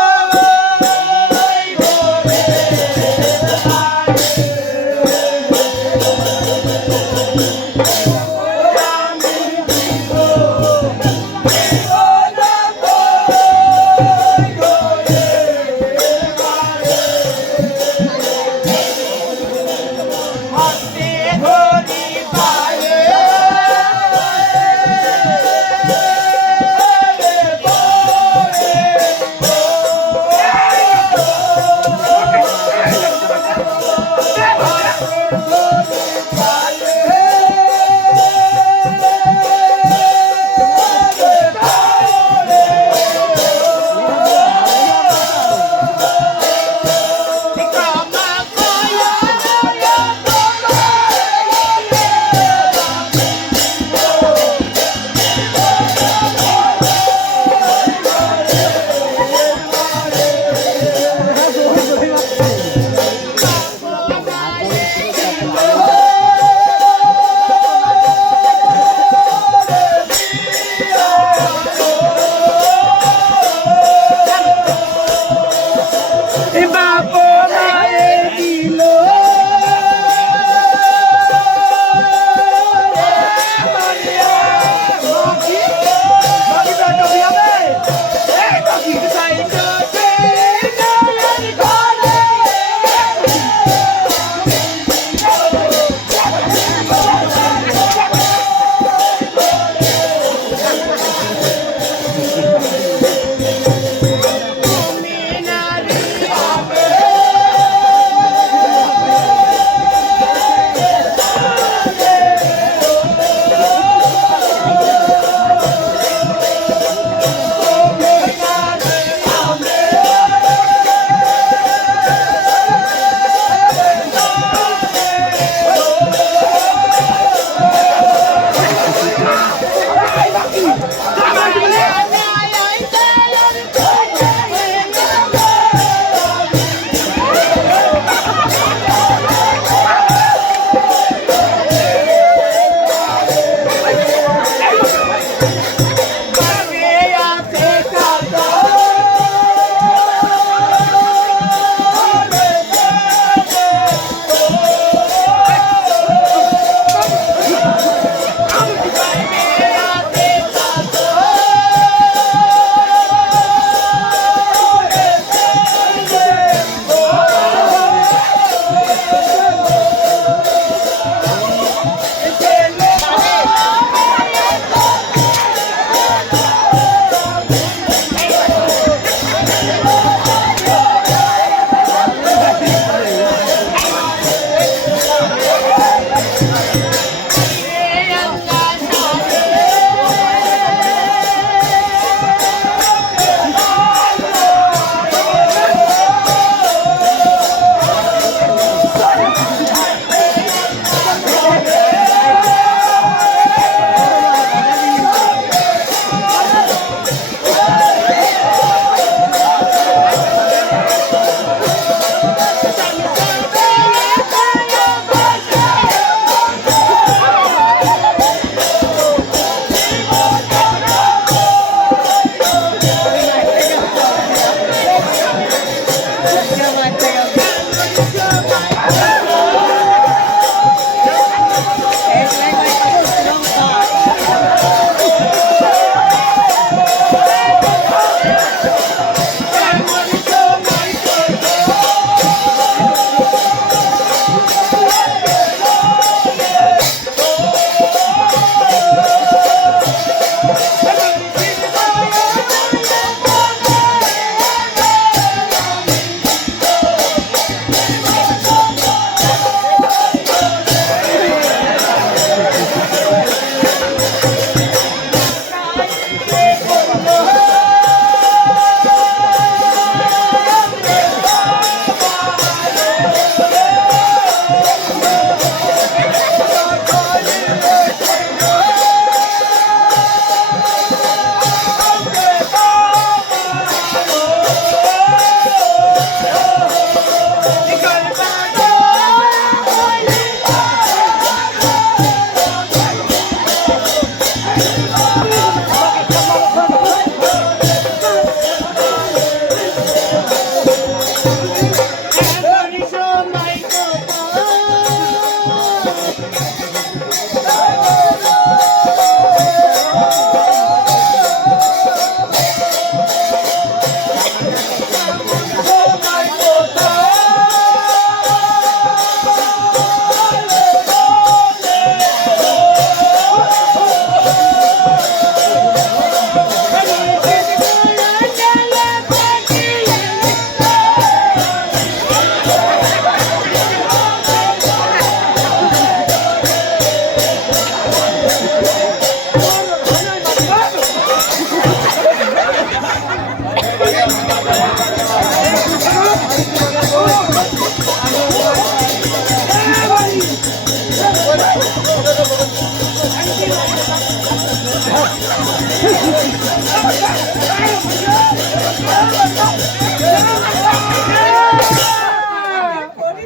ধরি পায়ে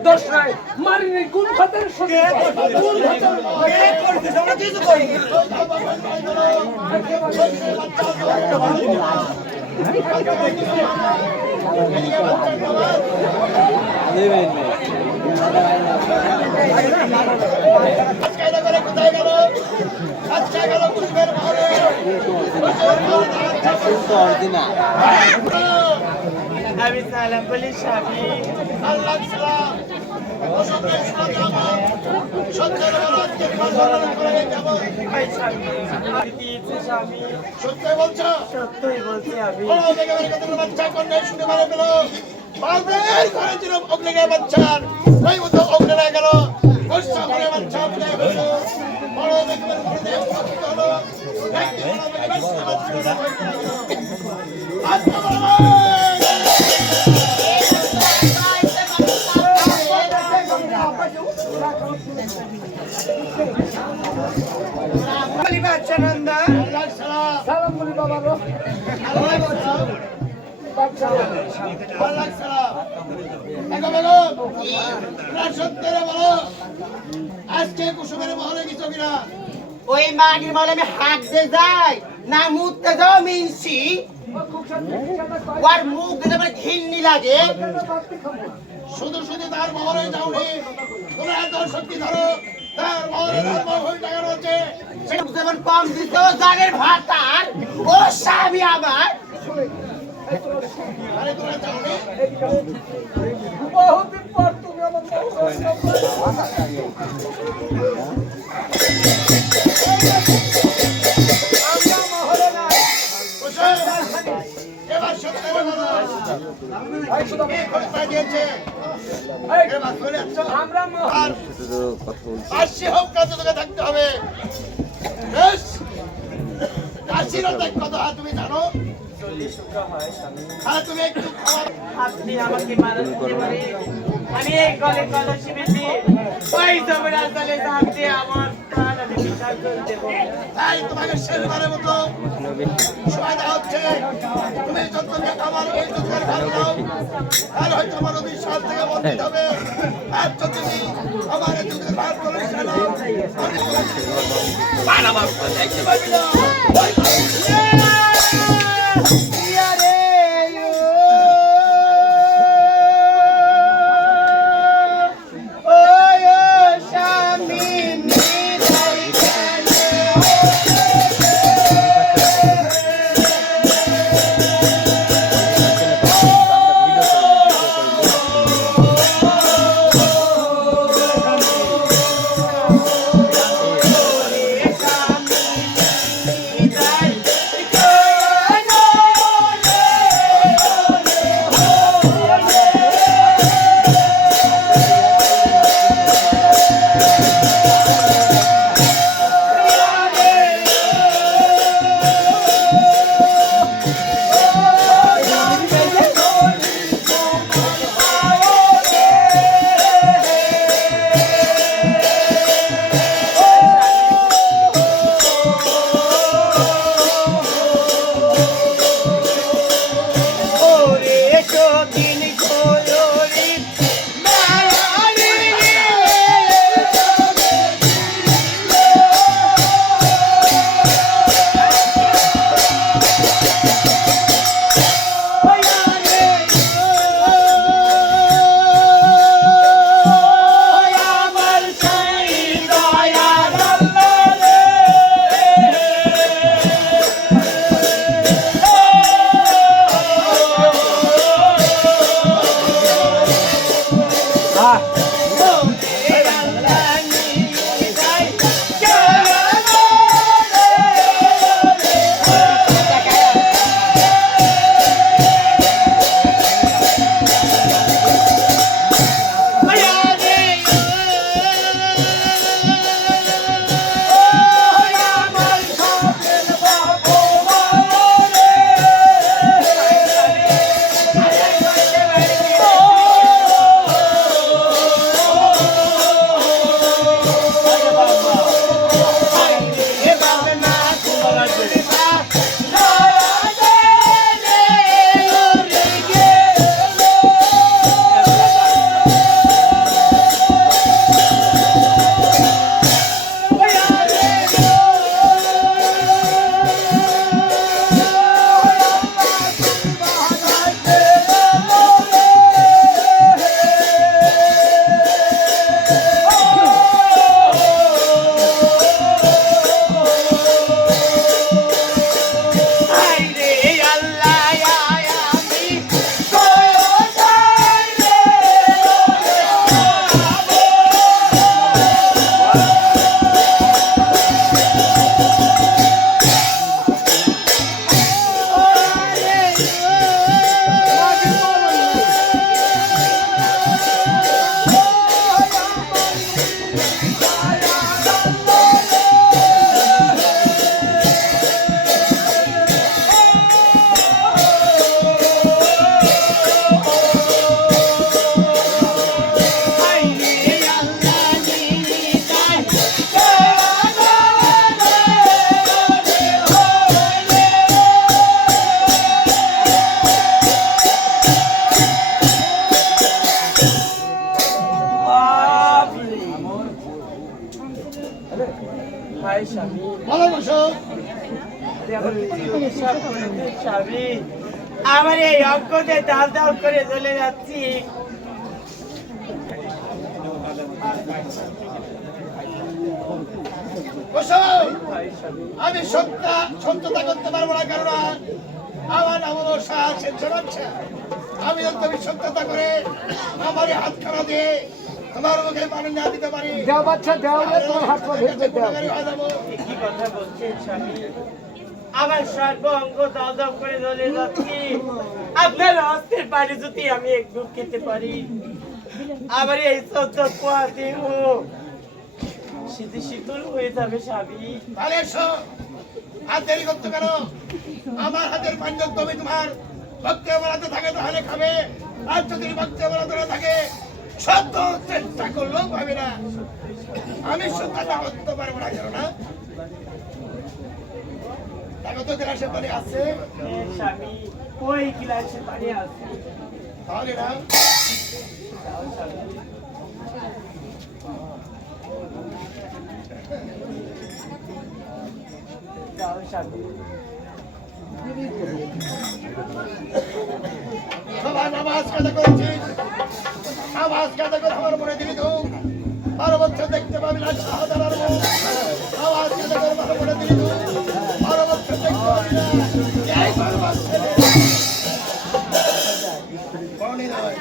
দোষ নাই মারিনি কোন খাতের সঙ্গে আমরা কিছু করিনি। কায়দা করে কোথায় গেল? আচ্ছা গেল কুসুমের ঘরে। আমি সালাম বলি স্বামী। আল্লাহ সালাম। কুসুমের সালাম। সত্যের বলাতে ফসল করে যাব। ভাই স্বামী আমি দিয়েছি স্বামী। সত্য বলছো? সত্যই বলছি আমি। বড় বেগমের কথা বাচ্চা কন্যা শুনে মারা গেল। বালবের ঘরে ছিল অগ্নিকে বাচ্চার। ওই মতো অগ্নি না গেল। গোসা করে বাচ্চা ফিরে গেল। বড় বেগমের ঘরে দেহ প্রস্তুত হলো। একটি বড় বেগমের বাচ্চা আত্মা সালাম বলি বাবা গো আজকে কুসুমের মহলে গেছো কিনা? ওই মাগির মালে আমি হাঁটতে যাই না মুততে যাও মিনছি ওর মুখ দেখে আমার ঘিন্নি লাগে। শুধু শুধু তার মহলে যাওনি, তোমরা এত শক্তি ধরো, তার মহলে তার মহল টাকা রয়েছে। যেমন কম দিত জাগের ভাতার ও স্বামী আমার আরে তোমরা যাওনি? বহুদিন পর তুমি আমার কুসুম, এবার সত্যি বলো। কে খোঁজটা দিয়েছে? এবার চলে আসছো? আমরা আর কাশি হোক কাছে তোকে থাকতে হবে। বেশ, কাশির অনেক কথা তুমি জানো। আর তুমি একটু খাবার আপনি আমাকে মারা দিতে পারে আমি এই গলে কলসি বেঁধে ওই জমির তলে ঝাঁপ দিয়ে আমার প্রাণ আমি বিসর্জন দেব। তাই তোমাকে শেষবারের মতো সময় দেওয়া হচ্ছে। তুমি যত আমার এই যুগের ভালো নাও, আর হয়তো আমার অভিশাপ থেকে বন্ধ হবে। আর যদি তুমি আমার এই যুগের ভাগ করে ফেলো, আমি তোমাকে মানব দেখতে পাবি না। হিসাব করেছে স্বামী, আমার এই অঙ্কতে ডাল ডাল করে চলে যাচ্ছি। বসো। আমি সত্যতা করতে পারবো না, কারণ আমার নাম হলো শাহ সেঞ্চর। আমি যদি তুমি সত্যতা করে আমার হাত খানা দিয়ে তোমার মুখে পানি না দিতে পারি, দাও বাচ্চা দাও রে, তোমার হাত পা ভেঙে দাও। গুণাগারী হয়ে যাবো। কি কথা বলছেন স্বামী, আমার সর্ব অঙ্গ দাও দাও করে চলে যাচ্ছি। আপনার হস্তের পানি যদি আমি একটু খেতে পারি, আবার এই 14 পোয়া দেহ শীতে শীতল হয়ে যাবে স্বামী। তাহলে এসো, আর দেরি করতে কেন? আমার হাতের পাঞ্জর তুমি তোমার ভক্তি বলাতে থাকে তাহলে খাবে, আর যদি ভক্তি বলাতে না থাকে সত্য চেষ্টা করলেও পাবে না। আমি সত্যতা করতে পারবো না, কেন না? দেখো তো গ্লাসে পানি আছে, হ্যাঁ স্বামী, ওই গ্লাসে পানি আছে। তাহলে না দাও স্বামী। দাও স্বামী। সবাই নামাজ কাজা করেছিস, নামাজ কাজা করে আমার মনে দিলি তো 12 বছর দেখতে পাবি না শাহজালার মুখ। নামাজ কাজা করে আমার মনে দিলি তো 12 বছর দেখতে পাবি না এই বরবাদ ছেলে। বর্ণি নয়,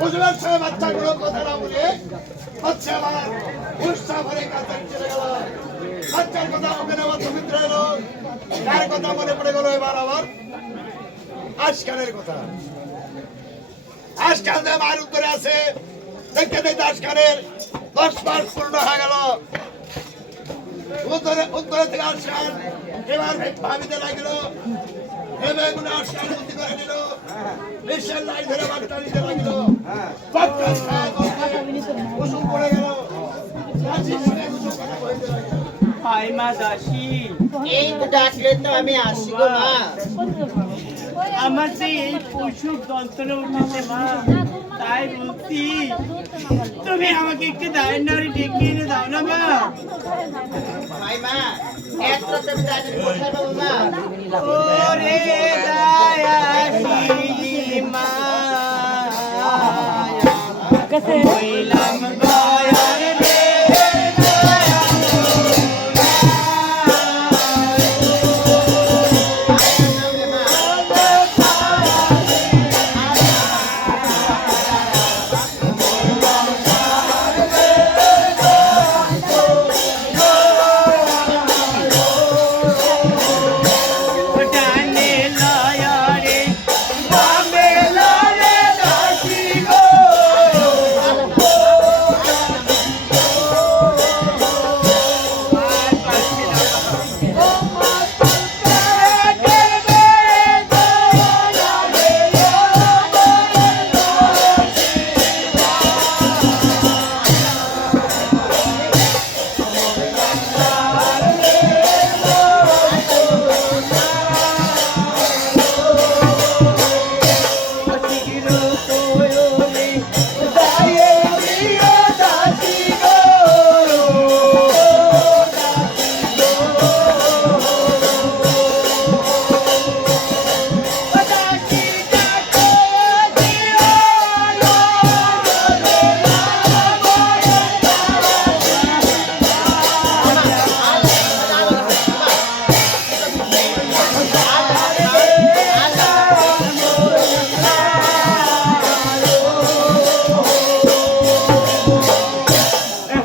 হুজুরের সঙ্গে বাচ্চাগুলো কথা না বলে হচ্ছে আমার উৎসাহ ভরে কাছে চলে গেল। বাচ্চার কথা ওকে আমার পবিত্র এলো, তার কথা মনে পড়ে গেল এবার আবার আজকালের কথা। আজকাল যে মার উত্তরে আছে, দেখতে দেখতে আজকালের 10 মাস পূর্ণ হয়ে গেল। উত্তরে থেকে আসকাল এবার ভাবিতে লাগল, ভেবে গুলো আসকাল বুদ্ধি করে নিল, বিশ্বের লাইন ধরে বাচ্চা নিতে লাগল। বাচ্চা কুসুম পড়ে গেল, কুসুম কথা বলতে লাগলো। হাই মা দাসী, এই তো ডাকলে তো আমি আসি গো মা। আমার যে এই পশু যন্ত্রণা উঠেছে মা, তাই বলছি তুমি আমাকে একটু দায়ের নাড়ি ডেকে এনে দাও না মা। ভাই মা এত রাতে আমি ডাকলে কোথায় পাবো মা? ওরে দায়াসী মা, হইলাম দয়ার রে ডানে লয়া রে বামে লয়া দাসী গো।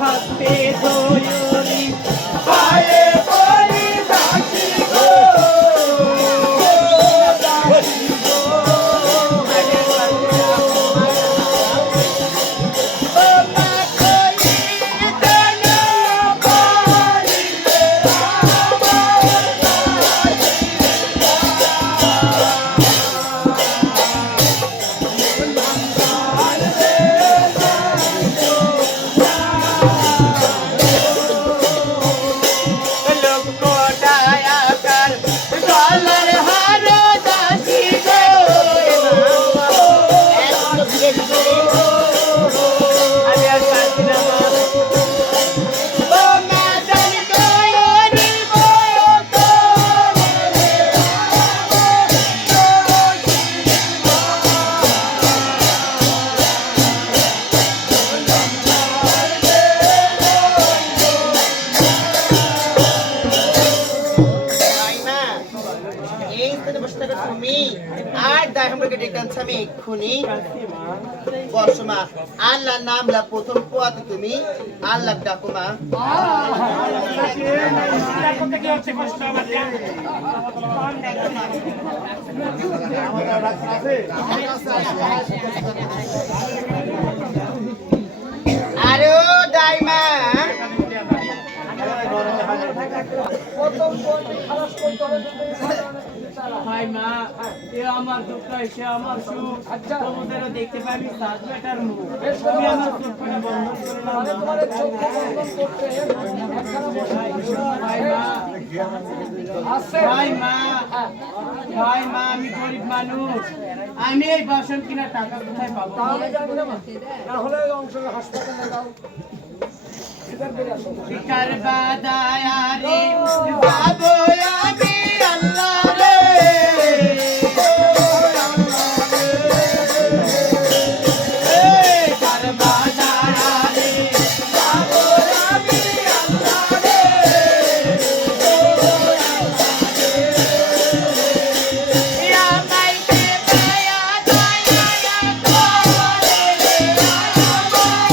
হাতে ধরি পায়ে পড়ি দাসী গো। ভাই মা এই তো বসে থাকো তুমি আর দাই আমাকে ডেকে আনছো আমি এক্ষুনি। বসো মা, আল্লাহর নাম লা প্রথম পোয়াতে তুমি আল্লাহ ডাকো মা। আরে ও দাইমা ভাই মা, এ আমার দুঃখ এসে আমার সুখ। তোমাদেরও দেখতে পাই আমি সাত বেটার মুখ। তুমি আমার চোখ পানি বন্ধ করলাম। ভাই মা, ভাই মা, ভাই মা, আমি গরিব মানুষ। আমি এই বাসন কিনা টাকা কোথায় পাবো? ভিকার বাদায়া রে যাবো আমি আল্লাহ রে। ভিকার বাদায়া রে যাবো আমি আল্লাহ রে। ইয়া মাইকে পায়া দায়া করে রে আমার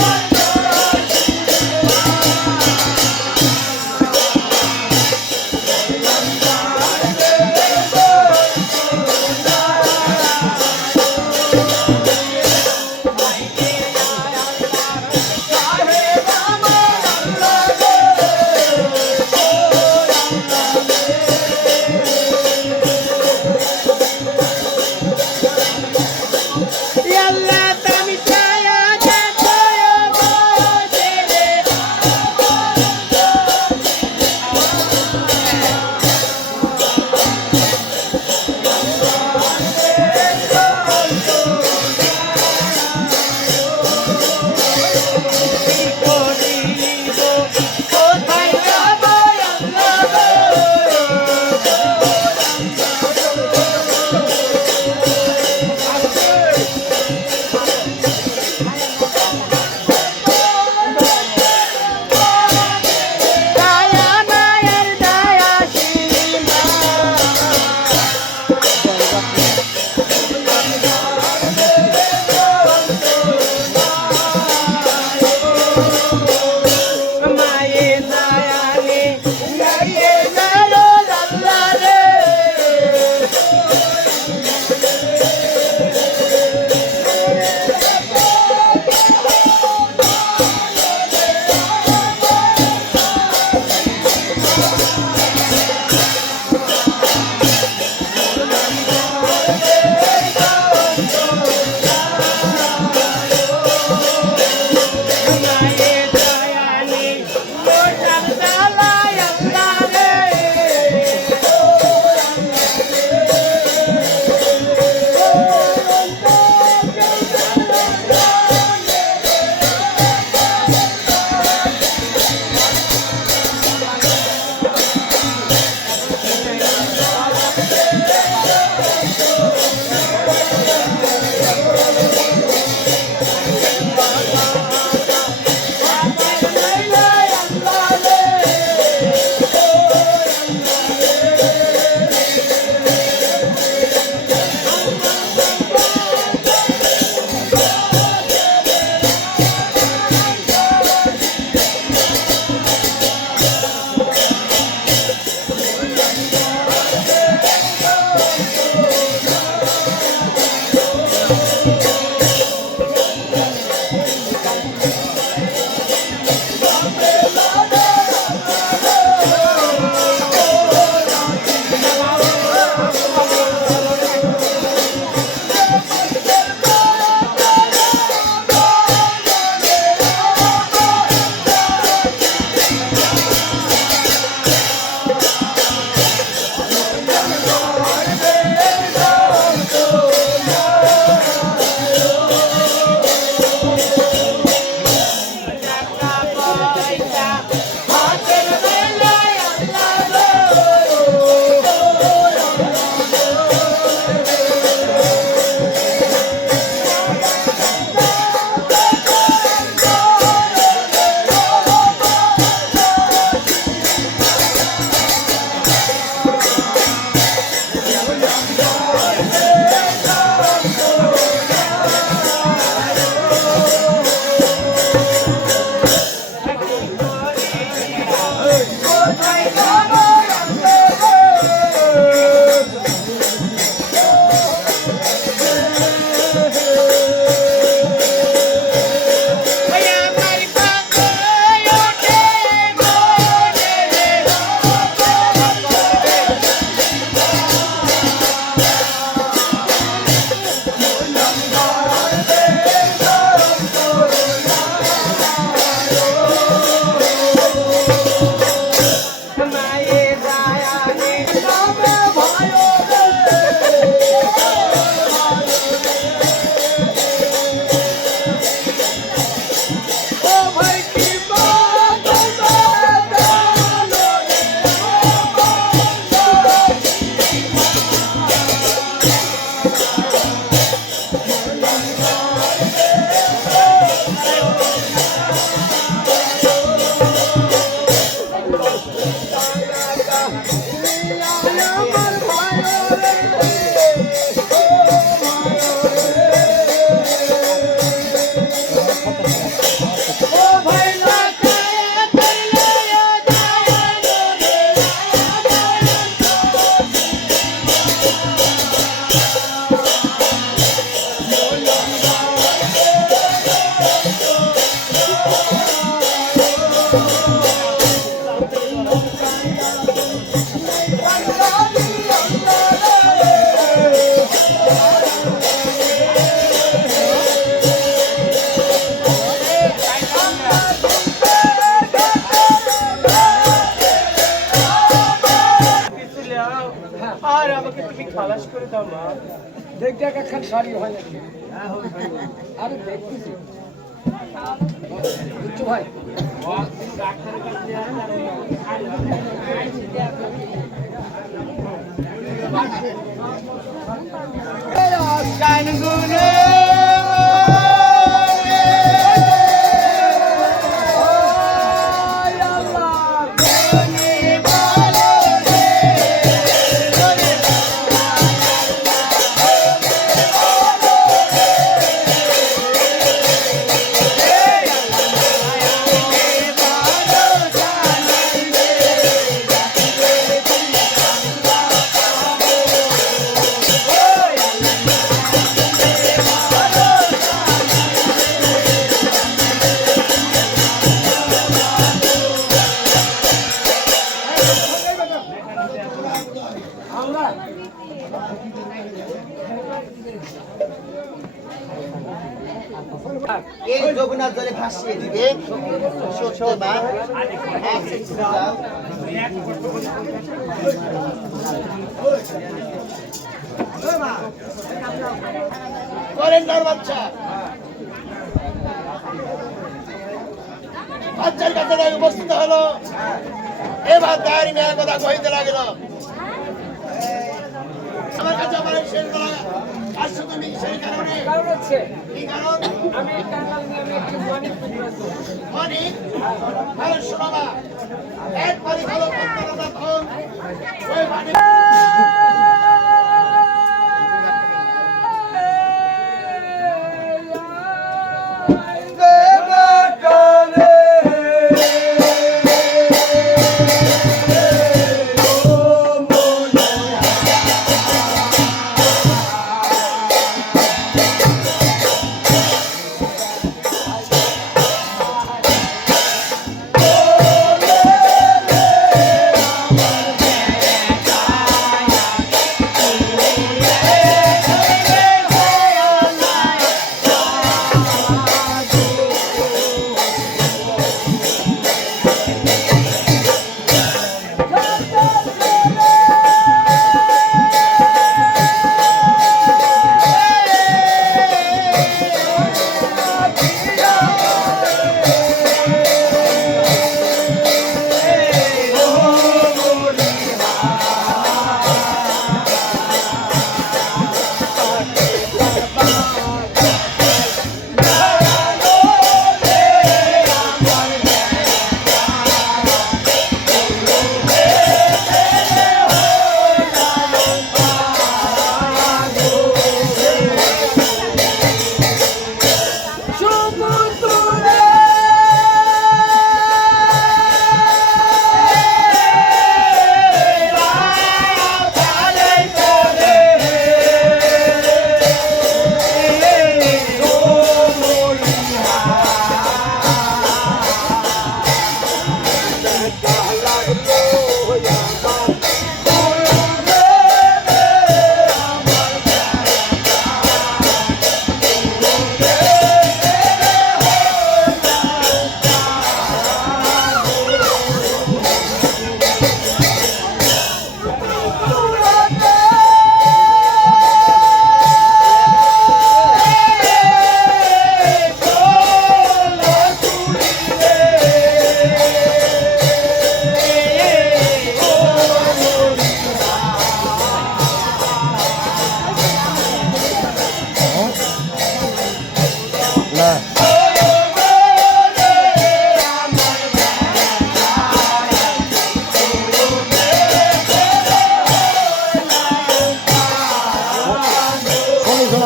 আর আমাকে তুমি খালাস করে দাও মা। দেখ দেখ একখান শাড়ি হয় নাকি? আরে দেখতেছি বুঝছো ভাই? এই যমুনার জলে ভাসিয়ে দিবে সত্যমা। যাও। করেন্দার বাচ্চা বাচ্চার কাছে তাই উপস্থিত হলো। এবার তার মেয়ের কথা কহিতে লাগলো, আমার কাছে আমার শেষ করা আসছো তুমি সেই কারণে। কারণ হচ্ছে কি কারণ? আমি টাঙ্গাল নিয়ে আমি একটু মানিক মানিক ভালো শোনাবা, একবারই ভালো করতে তখন ওই মানিক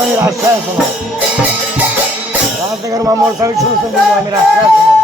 আমি রাস্তায় শোনো রাস্তাঘাট মামল সাহেব শুনেছেন আমি রাস্তায় শোনো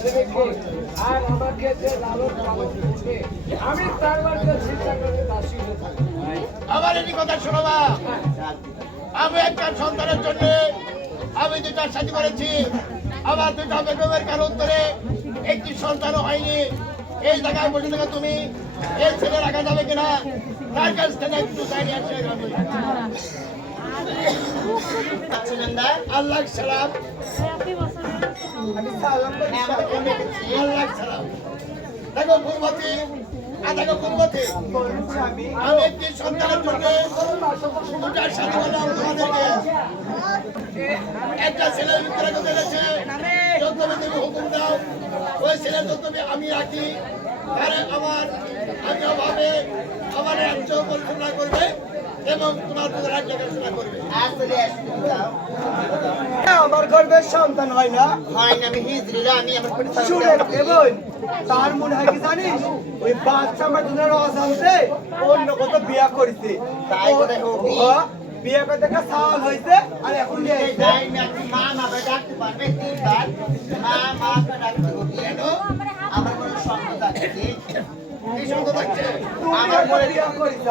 ছেলেকে আর আমাকে যে লালন পালন করবে আমি তার মাঝে চিন্তা করে দাসী হয়ে থাকবো। আমার এই কথা শোনো মা, আমি একটা সন্তানের জন্য আমি দুটা সাথী করেছি। আমার দুটা বেগমের কারণ ধরে একটি সন্তানও হয়নি। এই জায়গায় বসে থেকে তুমি এই ছেলে রাখা যাবে কিনা তার কাছ থেকে একটু চাইলে আসে আল্লাহ সালাম। আমি সালাম করি আল্লাহ সালাম। দেখো ফুলমতি, দেখো ফুলমতি, স্বামী। আমি একটি সন্তানের জন্য দুটা সাথী করলাম তোমাদেরকে। একটা ছেলের ভিতরে কথা গেছে, যত তুমি হুকুম দাও ওই ছেলের যত আমি রাখি। আরে আমি অভাবে আমার রাজ্য পরিচালনা করবে এবং তোমার রাজ্য দেখাশোনা করবে। আসলে আসলে যাও। আমার গর্বের সন্তান হয় না হয় না, আমি হিজড়িরা, আমি আমার পরিচয় শুনে এবং তার মনে হয় কি জানিস ওই বাচ্চা মাটুনের অজান্তে অন্য কত বিয়া করেছে তাই করে হবি। বিয়া করতে একটা সাওয়াল হয়েছে আর এখন নিয়ে এই এসে যাই না, তুই মা মাকে ডাকতে পারবে তিনবার। মা মাকে ডাকতে হবে। আমার মনে সন্দেহ আছে। এই সঙ্গে থাকছে তুমি আমার একটা মনে বিয়া করেছ